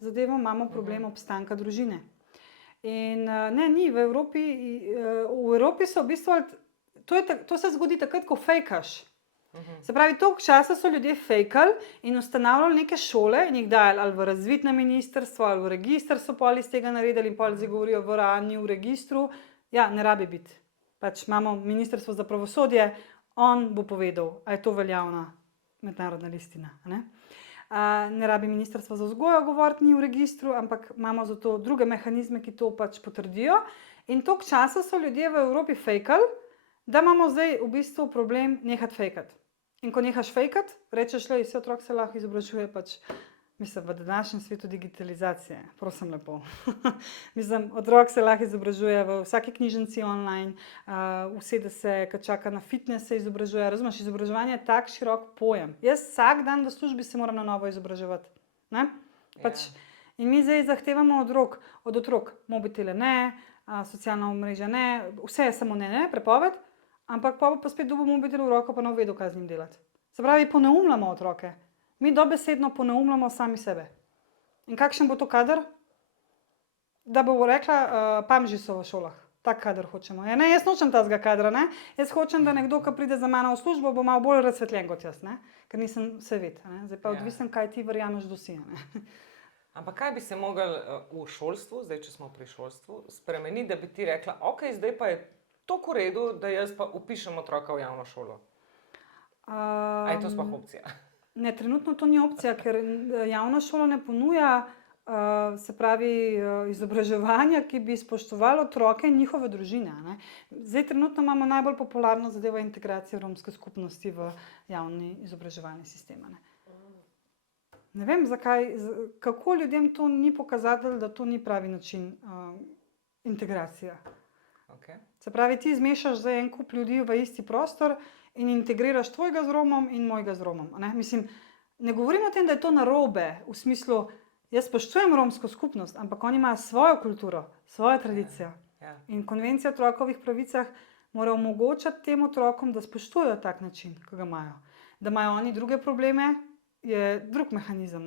zadevo, imamo problem obstanka družine. In ne, ni v Evropi so v bistvu, to se zgodi takrat, ko fejkaš. Se pravi, toliko časa so ljudje fejkali in ustanavljali neke šole in jih dajali ali v razvidno ministrstvo, ali v registr so pol iz tega naredili in pol zdaj govorijo v ranju, v registru. Ja, ne rabi biti. pač imamo Ministrstvo za pravosodje, on bo povedal, a je to veljavna mednarodna listina. Ne rabi Ministrstvo za vzgojo govoriti, ni v registru, ampak imamo zato druge mehanizme, ki to pač potrdijo. In toliko časa so ljudje v Evropi fejkali, da imamo zdaj v bistvu problem nehati fejkati. In ko nehaš fejkati, rečeš, da se otrok se lahko izobražuje pač. Mislim, v današnjem svetu digitalizacije, prosim lepo. Mislim, otrok se lahko izobražuje v vsaki knjižnici online, usede se, ko čaka na fitness, se izobražuje. Razumeš, izobraževanje je tak širok pojem. Jaz vsak dan v službi se moram na novo izobraževati. Pač, in mi zdaj zahtevamo od otrok mobitele ne, socialna omrežja ne, vse je samo ne, prepoved, ampak pa spet dobil mobitel v roko, pa ne vedo, kaj z njim delati. Se pravi, poneumljamo otroke. Mi dobesedno poneumljamo sami sebe. In kakšen bo to kader? Da bo rekla, pamži so v šolah. Tak kader hočemo. Ne, jaz nočem tazga kadra. Ne? Jaz hočem, da nekdo, ki pride za mano v službo, bo malo bolj razsvetljen kot jaz. Ne? Ker nisem svet. Zdaj pa odvisen, kaj ti verjameš do si. Ampak kaj bi se mogli v šolstvu, zdaj če smo pri šolstvu, spremeniti, da bi ti rekla, ok, zdaj pa je toliko v redu, da jaz pa upišem otroka v javno šolo? A je to sploh opcija? Ne, trenutno to ni opcija, ker javna šola ne ponuja se pravi izobraževanja, ki bi spoštovalo otroke in njihove družine. Zdaj trenutno imamo najbolj popularno zadevo integracije romske skupnosti v javni izobraževalni sistem. Ne vem, zakaj, kako ljudem to ni pokazatelj, da to ni pravi način integracija. Okay. Se pravi, ti zmešaš za en kup ljudi v isti prostor in integriraš tvojega z Romom in mojega z Romom. Mislim, ne govorim o tem, da je to narobe, v smislu, jaz spoštujem romsko skupnost, ampak oni imajo svojo kulturo, svojo tradicijo. In konvencija o otrokovih pravicah mora omogočati tem otrokom, da spoštujejo tak način, ki ga imajo. Da imajo oni druge probleme, je drug mehanizem.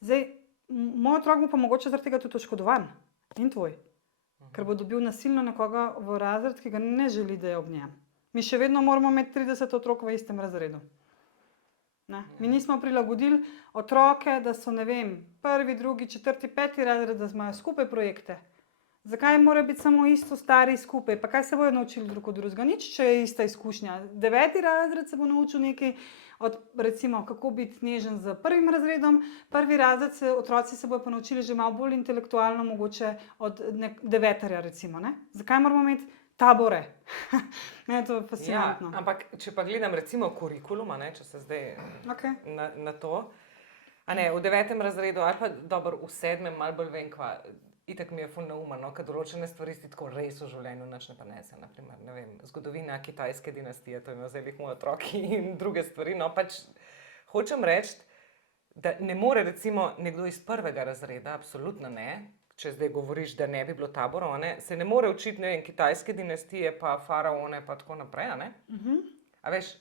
Zdaj, moj otrok bo pa mogoče zaradi tega tudi oškodovan. In tvoj. Ker bo dobil nasilno nekoga v razred, ki ga ne želi, da je ob njem. Mi še vedno moramo imeti 30 otrok v istem razredu. Mi nismo prilagodili otroke, da so, ne vem, 1., 2., 4., 5. razred, da imajo skupaj projekte. Zakaj mora biti samo isto stari skupaj? Pa kaj se bojo naučili drug od drugega? Nič, če je ista izkušnja. 9. razred se bo naučil nekaj od, recimo, kako biti nežen z 1. razredom. 1. razred otroci se bojo pa naučili že malo bolj intelektualno, mogoče od 9. recimo. Zakaj moramo imeti tabore? To je fascinantno. Ampak, če pa gledam recimo kurikulum, če se zdaj na to, v 9. razredu ali pa dobro v 7. malo bolj vem, kva, itak mi je ful neumno, ker določene stvari si tako res v življenju nič ne prenese. Naprimer, ne vem, zgodovina kitajske dinastije, to ima zdaj moj otroki in druge stvari. No, pač hočem reči, da ne more recimo nekdo iz 1. razreda, absolutno ne, če zdaj govoriš, da ne bi bilo taborov, se ne more učiti, ne vem, kitajske dinastije, pa faraone, pa tako naprej, A veš,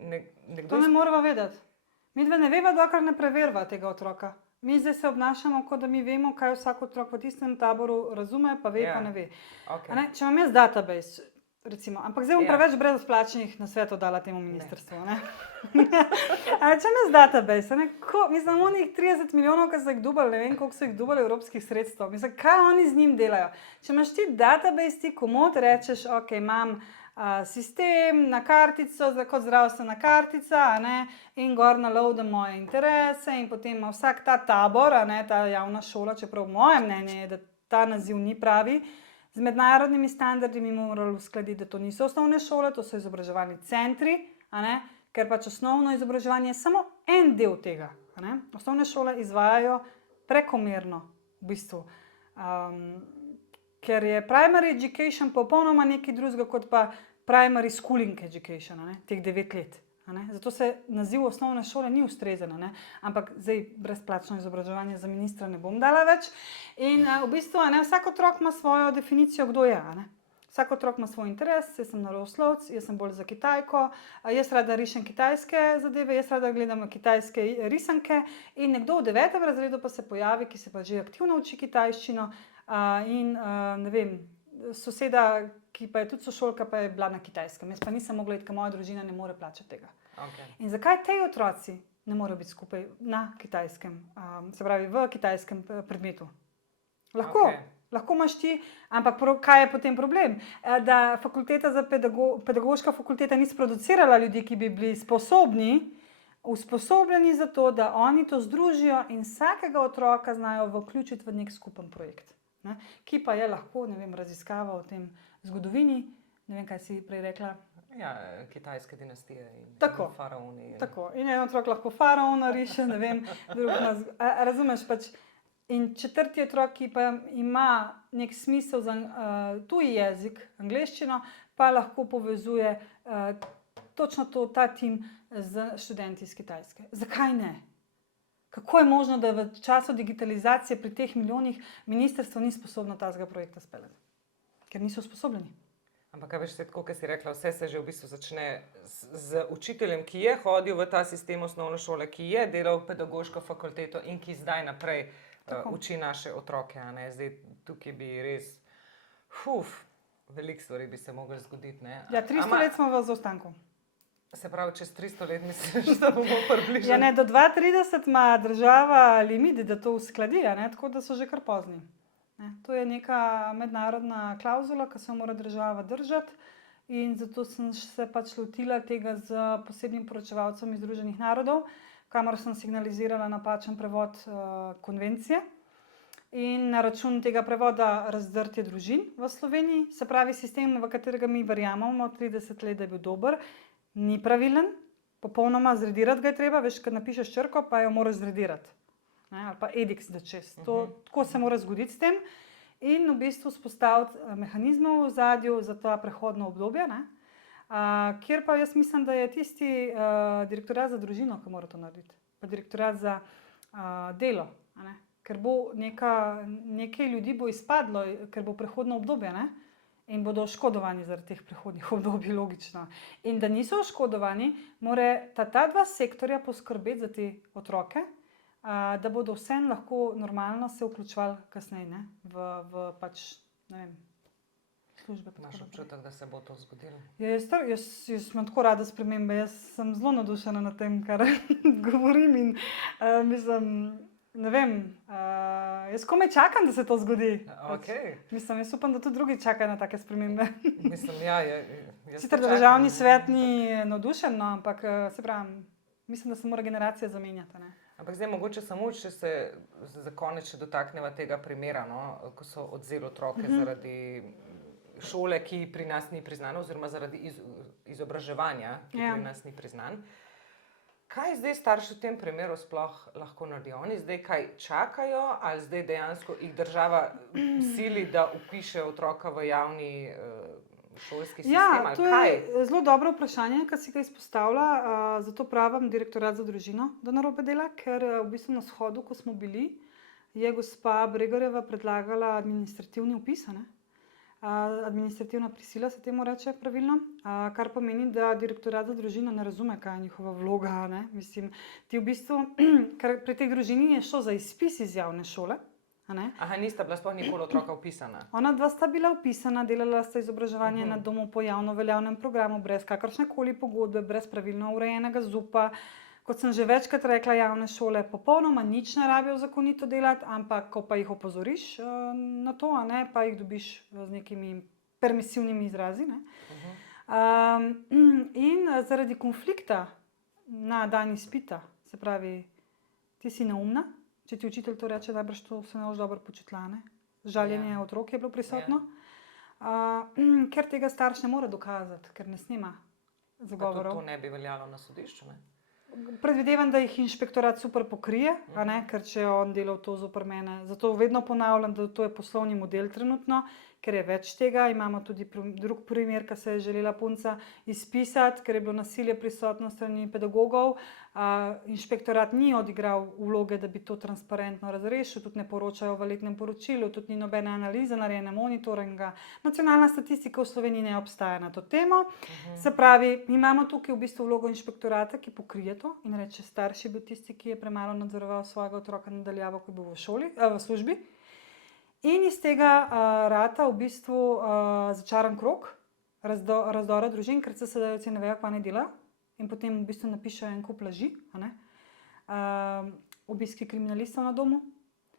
nekdo... To ne moramo vedeti. Mi dve ne veva, dokler ne preverva tega otroka. Mi zdaj se obnašamo, kot da mi vemo, kaj vsak otrok v tistem taboru razume, pa ve, pa ne ve. Okay. Če imam jaz database, recimo, ampak zdaj bom preveč brezplačnih nasvetov dala temu ministrstvu. Če imam jaz database, mislim, onih 30 milijonov, ki so jih dubali, ne vem, koliko so jih dubali evropskih sredstev, mislim, kaj oni z njim delajo. Če imaš ti database, ti komod rečeš, ok, imam sistem na kartico, kot zdravstvena kartica, in gor naloadam moje interese in potem ima vsak ta tabor, ta javna šola, čeprav moje mnenje je, da ta naziv ni pravi, z mednarodnimi standardi mi morali uskladiti, da to niso osnovne šole, to so izobraževalni centri, ker pač osnovno izobraževanje je samo en del tega. Osnovne šole izvajajo prekomerno, v bistvu. Ker je primary education popolnoma nekaj drugega kot pa primary schooling education, teh 9 let. Zato se naziv osnovne šole ni ustrezen, ampak zdaj brezplačno izobraževanje za ministra ne bom dala več. In v bistvu vsak otrok ima svojo definicijo, kdo je. Vsak otrok ima svoj interes, jaz sem naravoslovec, jaz sem bolj za Kitajko, jaz rada rišem kitajske zadeve, jaz rada gledam kitajske risanke in nekdo v 9. razredu pa se pojavi, ki se pa že aktivno uči kitajščino. In ne vem, soseda, ki pa je tudi sošolka, pa je bila na Kitajskem. Jaz pa nisem mogla iti, ker moja družina ne more plačati tega. In zakaj tej otroci ne morejo biti skupaj na Kitajskem, se pravi v kitajskem predmetu? Lahko, Lahko imaš ti, ampak kaj je potem problem? Da fakulteta za pedagoška fakulteta ni sproducirala ljudi, ki bi bili usposobljeni za to, da oni to združijo in vsakega otroka znajo vključiti v nek skupen projekt. Ne? Ki pa je lahko, ne vem, raziskava o tem zgodovini, ne vem, kaj si prej rekla. Ja, kitajske dinastije in faraoni. Tako. In en otrok lahko faraona riše, ne vem, razumeš pač. In četrti otrok, ki pa ima nek smisel za tuji jezik, angleščino, pa lahko povezuje točno ta tim z študenti iz Kitajske. Zakaj ne? Kako je možno, da v času digitalizacije pri teh milijonih ministrstvo ni sposobno tazga projekta speljati? Ker niso usposobljeni. Ampak, kaj veš, tako, kot si rekla, vse se že v bistvu začne z učiteljem, ki je hodil v ta sistem osnovne šole, ki je delal pedagoško fakulteto in ki zdaj naprej uči naše otroke. Zdaj, tukaj bi res, veliko stvari bi se mogli zgoditi. Ne? Ja, 300 let smo v zaostanku. Se pravi, čez 300 let misliš, da bomo približali? Ja, ne, do 2030 ima država limit, da to uskladi, tako da so že kar pozni. To je neka mednarodna klauzula, ki se jo mora država držati in zato sem se pač lotila tega z posebnim poročevalcem iz Združenih narodov, kamor sem signalizirala napačen prevod konvencije in na račun tega prevoda razdrtje družin v Sloveniji, se pravi sistem, v katerega mi verjamemo 30 let, da je bil dober, ni pravilen, popolnoma zredirati ga je treba, veš, kad napišeš črko, pa jo moraš zredirati. Ali pa ediks da čez. Tako se mora zgoditi s tem in v bistvu spostaviti mehanizme v ozadju za ta prehodno obdobje, kjer pa jaz mislim, da je tisti direktorat za družino, ki mora to narediti, pa direktorat za delo, ker bo nekaj ljudi bo izpadlo, ker bo prehodno obdobje, in bodo oškodovani zaradi teh prehodnih obdobij, logično. In da niso oškodovani, mora ta dva sektorja poskrbeti za te otroke, da bodo vsem lahko normalno se vključevali kasneje v pač, ne vem, službe. Imaš občutek, da se bo to zgodilo? Jaz imam tako rada spremembe, jaz sem zelo navdušena nad tem, kar govorim in mislim, ne vem, jaz komaj čakam, da se to zgodi. Okay. Mislim, jaz upam, da tudi drugi čakajo na take spremembe. Mislim, ja, sicer državni svet ni navdušen, no, ampak se pravi, mislim, da se mora generacija zamenjati. Ampak zdaj mogoče samo, če se za konec še dotakneva tega primera, ko so odzeli otroke zaradi šole, ki pri nas ni priznana, oziroma zaradi izobraževanja, ki pri nas ni priznan. Kaj zdaj starši v tem primeru sploh lahko naredijo? Oni zdaj kaj čakajo, ali zdaj dejansko jih država sili, da vpišejo otroka v javni šolski sistem? Ja, to je zelo dobro vprašanje, ki si ga izpostavlja. Zato pravim direktorat za družino, da narobe dela, ker v bistvu na shodu, ko smo bili, je gospa Bregorjeva predlagala administrativni vpis, administrativna prisila se temu reče pravilno, kar pomeni, da direktorat za družino ne razume, kaj je njihova vloga. Mislim, ti v bistvu, ker pri tej družini je šlo za izpis iz javne šole. Aha, nista bila sploh nikoli otroka vpisana? Ona dva sta bila vpisana, delala sta izobraževanje na domu po javno veljavnem programu, brez kakršne koli pogodbe, brez pravilno urejenega ZUP-a. Kot sem že večkrat rekla, javne šole popolnoma nič ne rabijo zakonito delati, ampak ko pa jih opozoriš na to, pa jih dobiš z nekimi permisivnimi izrazi. In zaradi konflikta na dan izpita, se pravi, ti si neumna, če ti učitelj to reče, najbrž to se ne boš dobro počutila. Žaljenje otrok je bilo prisotno, ker tega starš ne more dokazati, ker ne snema zagovorov. Pa to ne bi veljalo na sodišču, ne? Predvidevam, da jih inšpektorat super pokrije, ker če je on delal to zoper mene. Zato vedno ponavljam, da to je poslovni model trenutno, ker je več tega. Imamo tudi drug primer, ki se je želela punca izpisati, ker je bilo nasilje prisotno strani pedagogov. Inšpektorat ni odigral vloge, da bi to transparentno razrešil, tudi ne poročajo v letnem poročilu, tudi ni nobene analize narejene, monitoringa. Nacionalna statistika v Sloveniji ne obstaja na to temo. Se pravi, imamo tukaj v bistvu vlogo inšpektorata, ki pokrije to in reče, starši je bil tisti, ki je premalo nadzoroval svojega otroka nadaljavo, ko je bil v službi. In iz tega rata v bistvu začaran krog razdora družin, ker se sedaj ne vejo, kaj ne delajo. In potem v bistvu napišejo en kup laži, obiski kriminalistov na domu,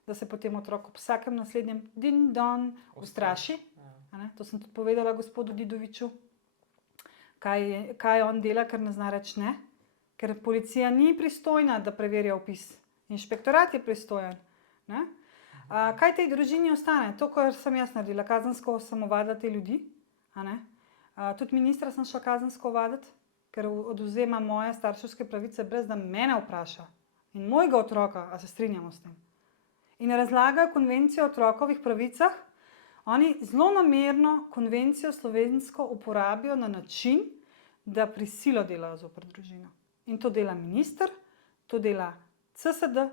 da se potem otrok ob vsakem naslednjem din-don ustraši. A ne? To sem tudi povedala gospodu Didoviču, kaj on dela, ker ne zna reči ne. Ker policija ni pristojna, da preverja opis. Inšpektorat je pristojen. Ne? Kaj tej družini ostane? To, kar sem jaz naredila, kazensko sem ovadila te ljudi. A ne? Tudi ministra sem šla kazensko ovaditi, ker odvzema moje starševske pravice, brez da mene vpraša. In mojega otroka, a se strinjamo s tem. In razlagajo konvencijo o otrokovih pravicah, oni zelo namerno konvencijo slovensko uporabijo na način, da prisilo delajo zoper družino. In to dela minister, to dela CSD,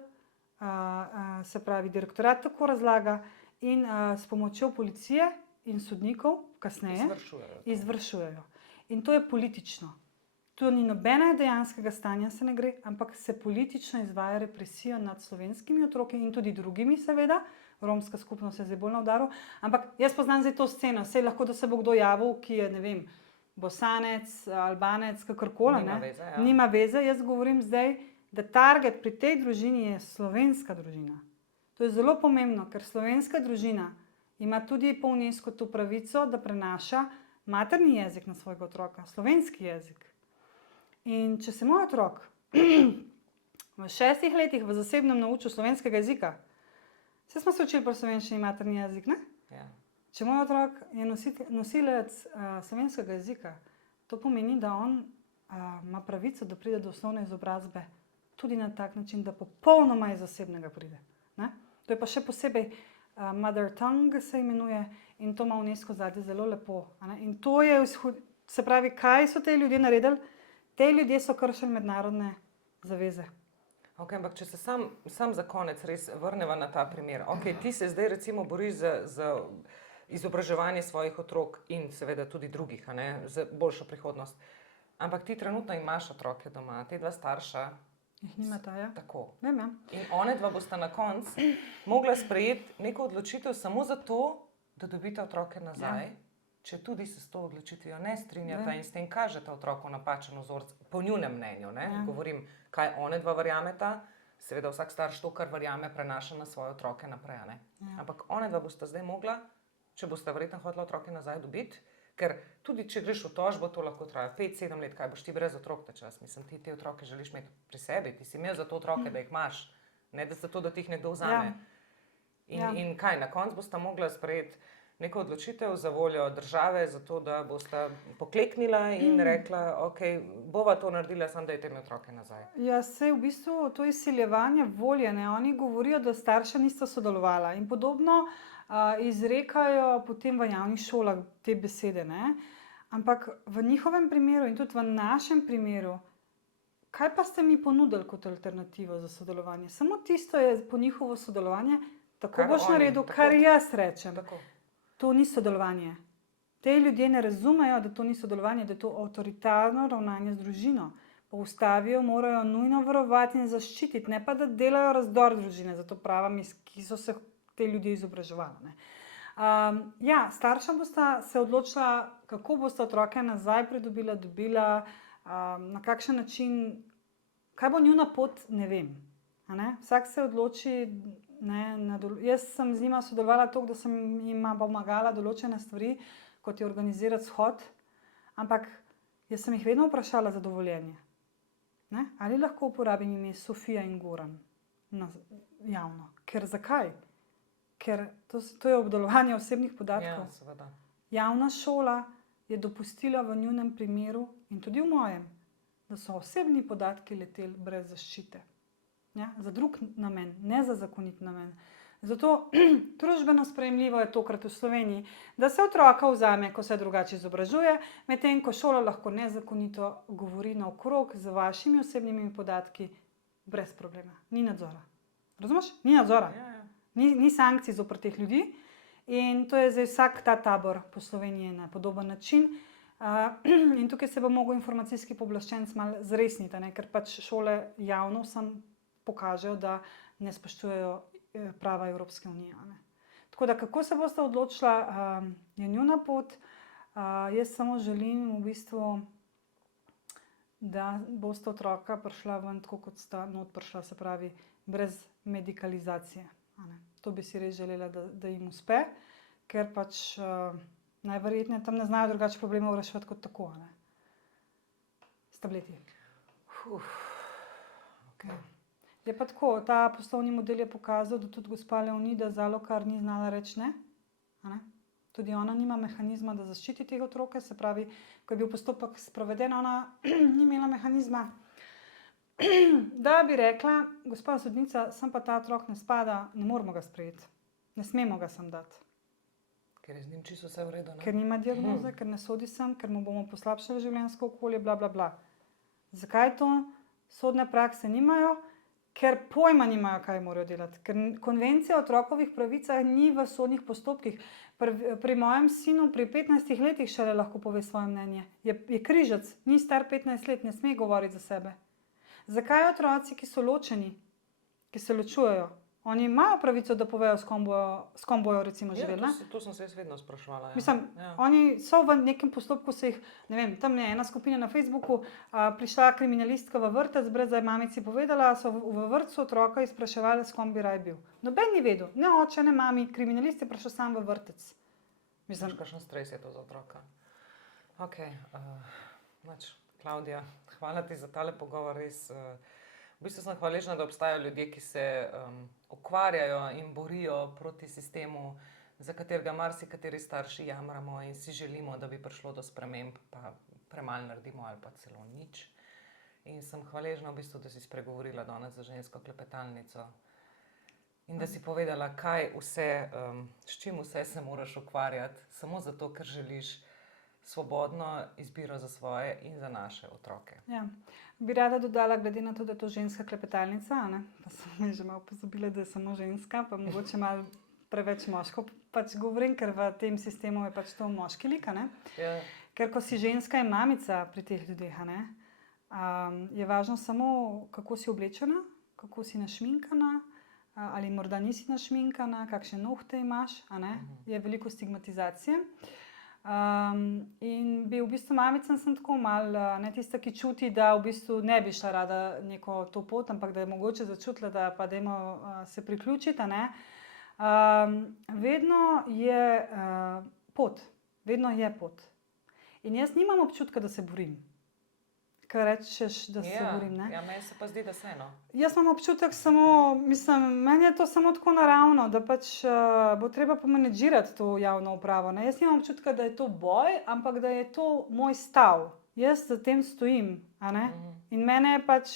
se pravi direktorat tako razlaga in s pomočjo policije in sodnikov kasneje izvršujejo. In to je politično. To ni nobene dejanskega stanja se ne gre, ampak se politično izvaja represijo nad slovenskimi otroki in tudi drugimi seveda. Romska skupnost je zdaj bolj na udaru. Ampak jaz poznam zdaj to sceno. Sej lahko, da se bo kdo javil, ki je, ne vem, Bosanec, Albanec, kakorkoli. Nima veze. Jaz govorim zdaj, da target pri tej družini je slovenska družina. To je zelo pomembno, ker slovenska družina ima tudi po UNESCO to pravico, da prenaša materni jezik na svojega otroka, slovenski jezik. In če se moj otrok v 6 letih v zasebnem naučil slovenskega jezika, saj smo se učili pri slovenščini materni jezik, ne? Ja. Če moj otrok je nosilec slovenskega jezika, to pomeni, da on ima pravico, da pride do osnovne izobrazbe tudi na tak način, da popolnoma iz zasebnega pride. Ne? To je pa še posebej mother tongue se imenuje in to ima UNESCO zadnje zelo lepo. Ne? In to je, se pravi, kaj so te ljudje naredili? Te ljudje so kršili mednarodne zaveze. Okay, ampak če se sam za konec res vrneva na ta primer. Okay, ti se zdaj recimo boriš za izobraževanje svojih otrok in seveda tudi drugih, a ne, za boljšo prihodnost. Ampak ti trenutno imaš otroke doma, te dva starša. Jih nimata, ja. Tako. Vem, ja. In one dva bosta na koncu mogla sprejeti neko odločitev samo zato, da dobita otroke nazaj. Ja. Če tudi se s to odločitvijo ne strinjata in s tem kažeta otroku napačen vzorec, po njunem mnenju, ne? Ja. Govorim, kaj one dva verjameta, seveda vsak starš to, kar verjame, prenaša na svoje otroke naprej, ne? Ja. Ampak one dva bosta zdaj mogla, če bosta verjetno hotela otroke nazaj dobiti, ker tudi če greš v tožbo, to lahko traja 5-7 let, kaj boš ti brez otrok ta čas, mislim, ti te otroke želiš imeti pri sebi, ti si imel za to otroke, da jih imaš, ne da zato, da ti jih nekdo vzame. Ja. In kaj, na koncu bosta mogla sprejeti neko odločitev za voljo države, zato da bosta pokleknila in rekla, ok, bova to naredila, samo dajte mi otroke nazaj. Ja, sej v bistvu to izsiljevanje volje, ne? Oni govorijo, da starša nista sodelovala in podobno izrekajo potem v javnih šolah te besede, ne? Ampak v njihovem primeru in tudi v našem primeru, kaj pa ste mi ponudili kot alternativo za sodelovanje? Samo tisto je po njihovo sodelovanje, tako boš naredil, kar jaz rečem. Tako. To ni sodelovanje. Te ljudje ne razumejo, da to ni sodelovanje, da je to avtoritarno ravnanje z družino. Po ustavi jo morajo nujno varovati in zaščititi, ne pa da delajo razdor družine, zato pravim, ki so se te ljudje izobraževali. Ja, starša bosta se odločila, kako bosta otroke nazaj pridobila, dobila, na kakšen način, kaj bo njuna pot, ne vem. Ne? Vsak se odloči. Jaz sem z njima sodelovala toliko, da sem jim pomagala določene stvari, kot je organizirati shod, ampak jaz sem jih vedno vprašala za dovoljenje. Ne? Ali lahko uporabim ime Sofija in Goran javno? Ker zakaj? Ker to je obdelovanje osebnih podatkov. Ja, seveda. Javna šola je dopustila v njunem primeru in tudi v mojem, da so osebni podatki leteli brez zaščite. Ja, za drug namen, ne za zakonit namen. Zato družbeno sprejemljivo je tokrat v Sloveniji, da se otroka vzame, ko se drugače izobražuje, medtem ko šola lahko nezakonito govori naokrog z vašimi osebnimi podatki brez problema. Ni nadzora. Razumeš? Ni nadzora. Ja. Ni sankcij zoper teh ljudi in to je zdaj vsak ta tabor po Sloveniji na podoben način. In tukaj se bo mogel informacijski pooblaščenec malo zresniti, ne? Ker pač šole javno vsem pokažejo, da ne spoštujejo prava Evropske unije. Ne? Tako da, kako se boste odločila, je njuna pot. Jaz samo želim v bistvu, da boste otroka prišla ven tako, kot sta not prišla, se pravi, brez medikalizacije. A ne. To bi si res želela, da jim uspe, ker pač najverjetneje tam ne znajo drugače problemov reševati kot tako, a ne. S tableti. Okay. Je pa tako, ta poslovni model je pokazal, da tudi gospa Leonida Zalokar ni znala reči ne. A ne. Tudi ona nima mehanizma, da zaščiti teh otroke, se pravi, ko je bil postopek sproveden, ona ni imela mehanizma, da bi rekla, gospa sodnica, sem pa ta otrok ne spada, ne moramo ga sprejeti, ne smemo ga sem dati. Ker je z njim čisto vse v redu, ne? Ker nima diagnoze, ker ne sodi sem, ker mu bomo poslabšali življenjsko okolje, bla, bla, bla. Zakaj to sodne prakse nimajo? Ker pojma nimajo, kaj morajo delati. Ker konvencija o otrokovih pravicah ni v sodnih postopkih. Pri mojem sinu pri 15 letih šele lahko pove svoje mnenje. Je križec, ni star 15 let, ne sme govoriti za sebe. Zakaj otroci, ki so ločeni, ki se ločujejo, oni imajo pravico, da povejo, s kom bojo recimo živeli? To sem se jaz vedno spraševala. Ja. Mislim, oni so v nekem postopku, se jih, ne vem, tam je ena skupina na Facebooku, prišla kriminalistka v vrtec, brez da je mamici povedala, so v vrtcu otroka izpraševali, s kom bi raj bil. Noben ni vedel, ne oče, ne mami, kriminalist je prišel sam v vrtec. Mislim, kakšen stres je to za otroka. Ok, Klavdija, hvala ti za tale pogovor, res. V bistvu sem hvaležna, da obstajajo ljudje, ki se ukvarjajo in borijo proti sistemu, za katerega marsikateri starši jamramo in si želimo, da bi prišlo do sprememb, pa premalo naredimo ali pa celo nič. In sem hvaležna v bistvu, da si spregovorila danes za žensko klepetalnico in da si povedala, kaj vse, s čim vse se moraš ukvarjati, samo zato, ker želiš svobodno izbiro za svoje in za naše otroke. Ja. Bi rada dodala, glede na to, da je to ženska klepetalnica, ne? Pa sem že malo pozabila, da je samo ženska, pa mogoče malo preveč moško pač govorim, ker v tem sistemu je pač to moški lik, ne? Ja. Ker ko si ženska in mamica pri teh ljudeh, ne? Je važno samo, kako si oblečena, kako si našminkana, ali morda nisi našminkana, kakšne nohte imaš, a ne? Je veliko stigmatizacije. In bi v bistvu mamicam sem tako malo, ne tista, ki čuti, da v bistvu ne bi šla rada neko to pot, ampak da je mogoče začutila, da pa dajmo se priključiti, ne. Vedno je pot, vedno je pot. In jaz nimam občutka, da se borim. Kaj rečeš, da se borim, ne? Ja, meni se pa zdi, da se, no. Jaz imam občutek samo, mislim, meni je to samo tako naravno, da pač bo treba pomenedžirati to javno upravo, ne. Jaz nimam občutka, da je to boj, ampak da je to moj stav. Jaz za tem stojim, a ne. In mene pač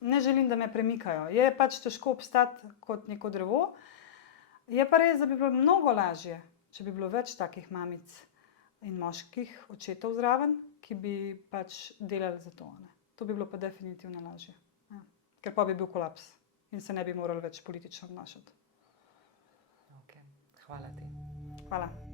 ne želim, da me premikajo. Je pač težko obstati kot neko drevo. Je pa res, da bi bilo mnogo lažje, če bi bilo več takih mamic in moških očetov zraven, ki bi pač delali za to, ne. To bi bilo pa definitivno lažje. Ja. Ker pa bi bil kolaps in se ne bi morali več politično obnašati. Ok, hvala ti. Hvala.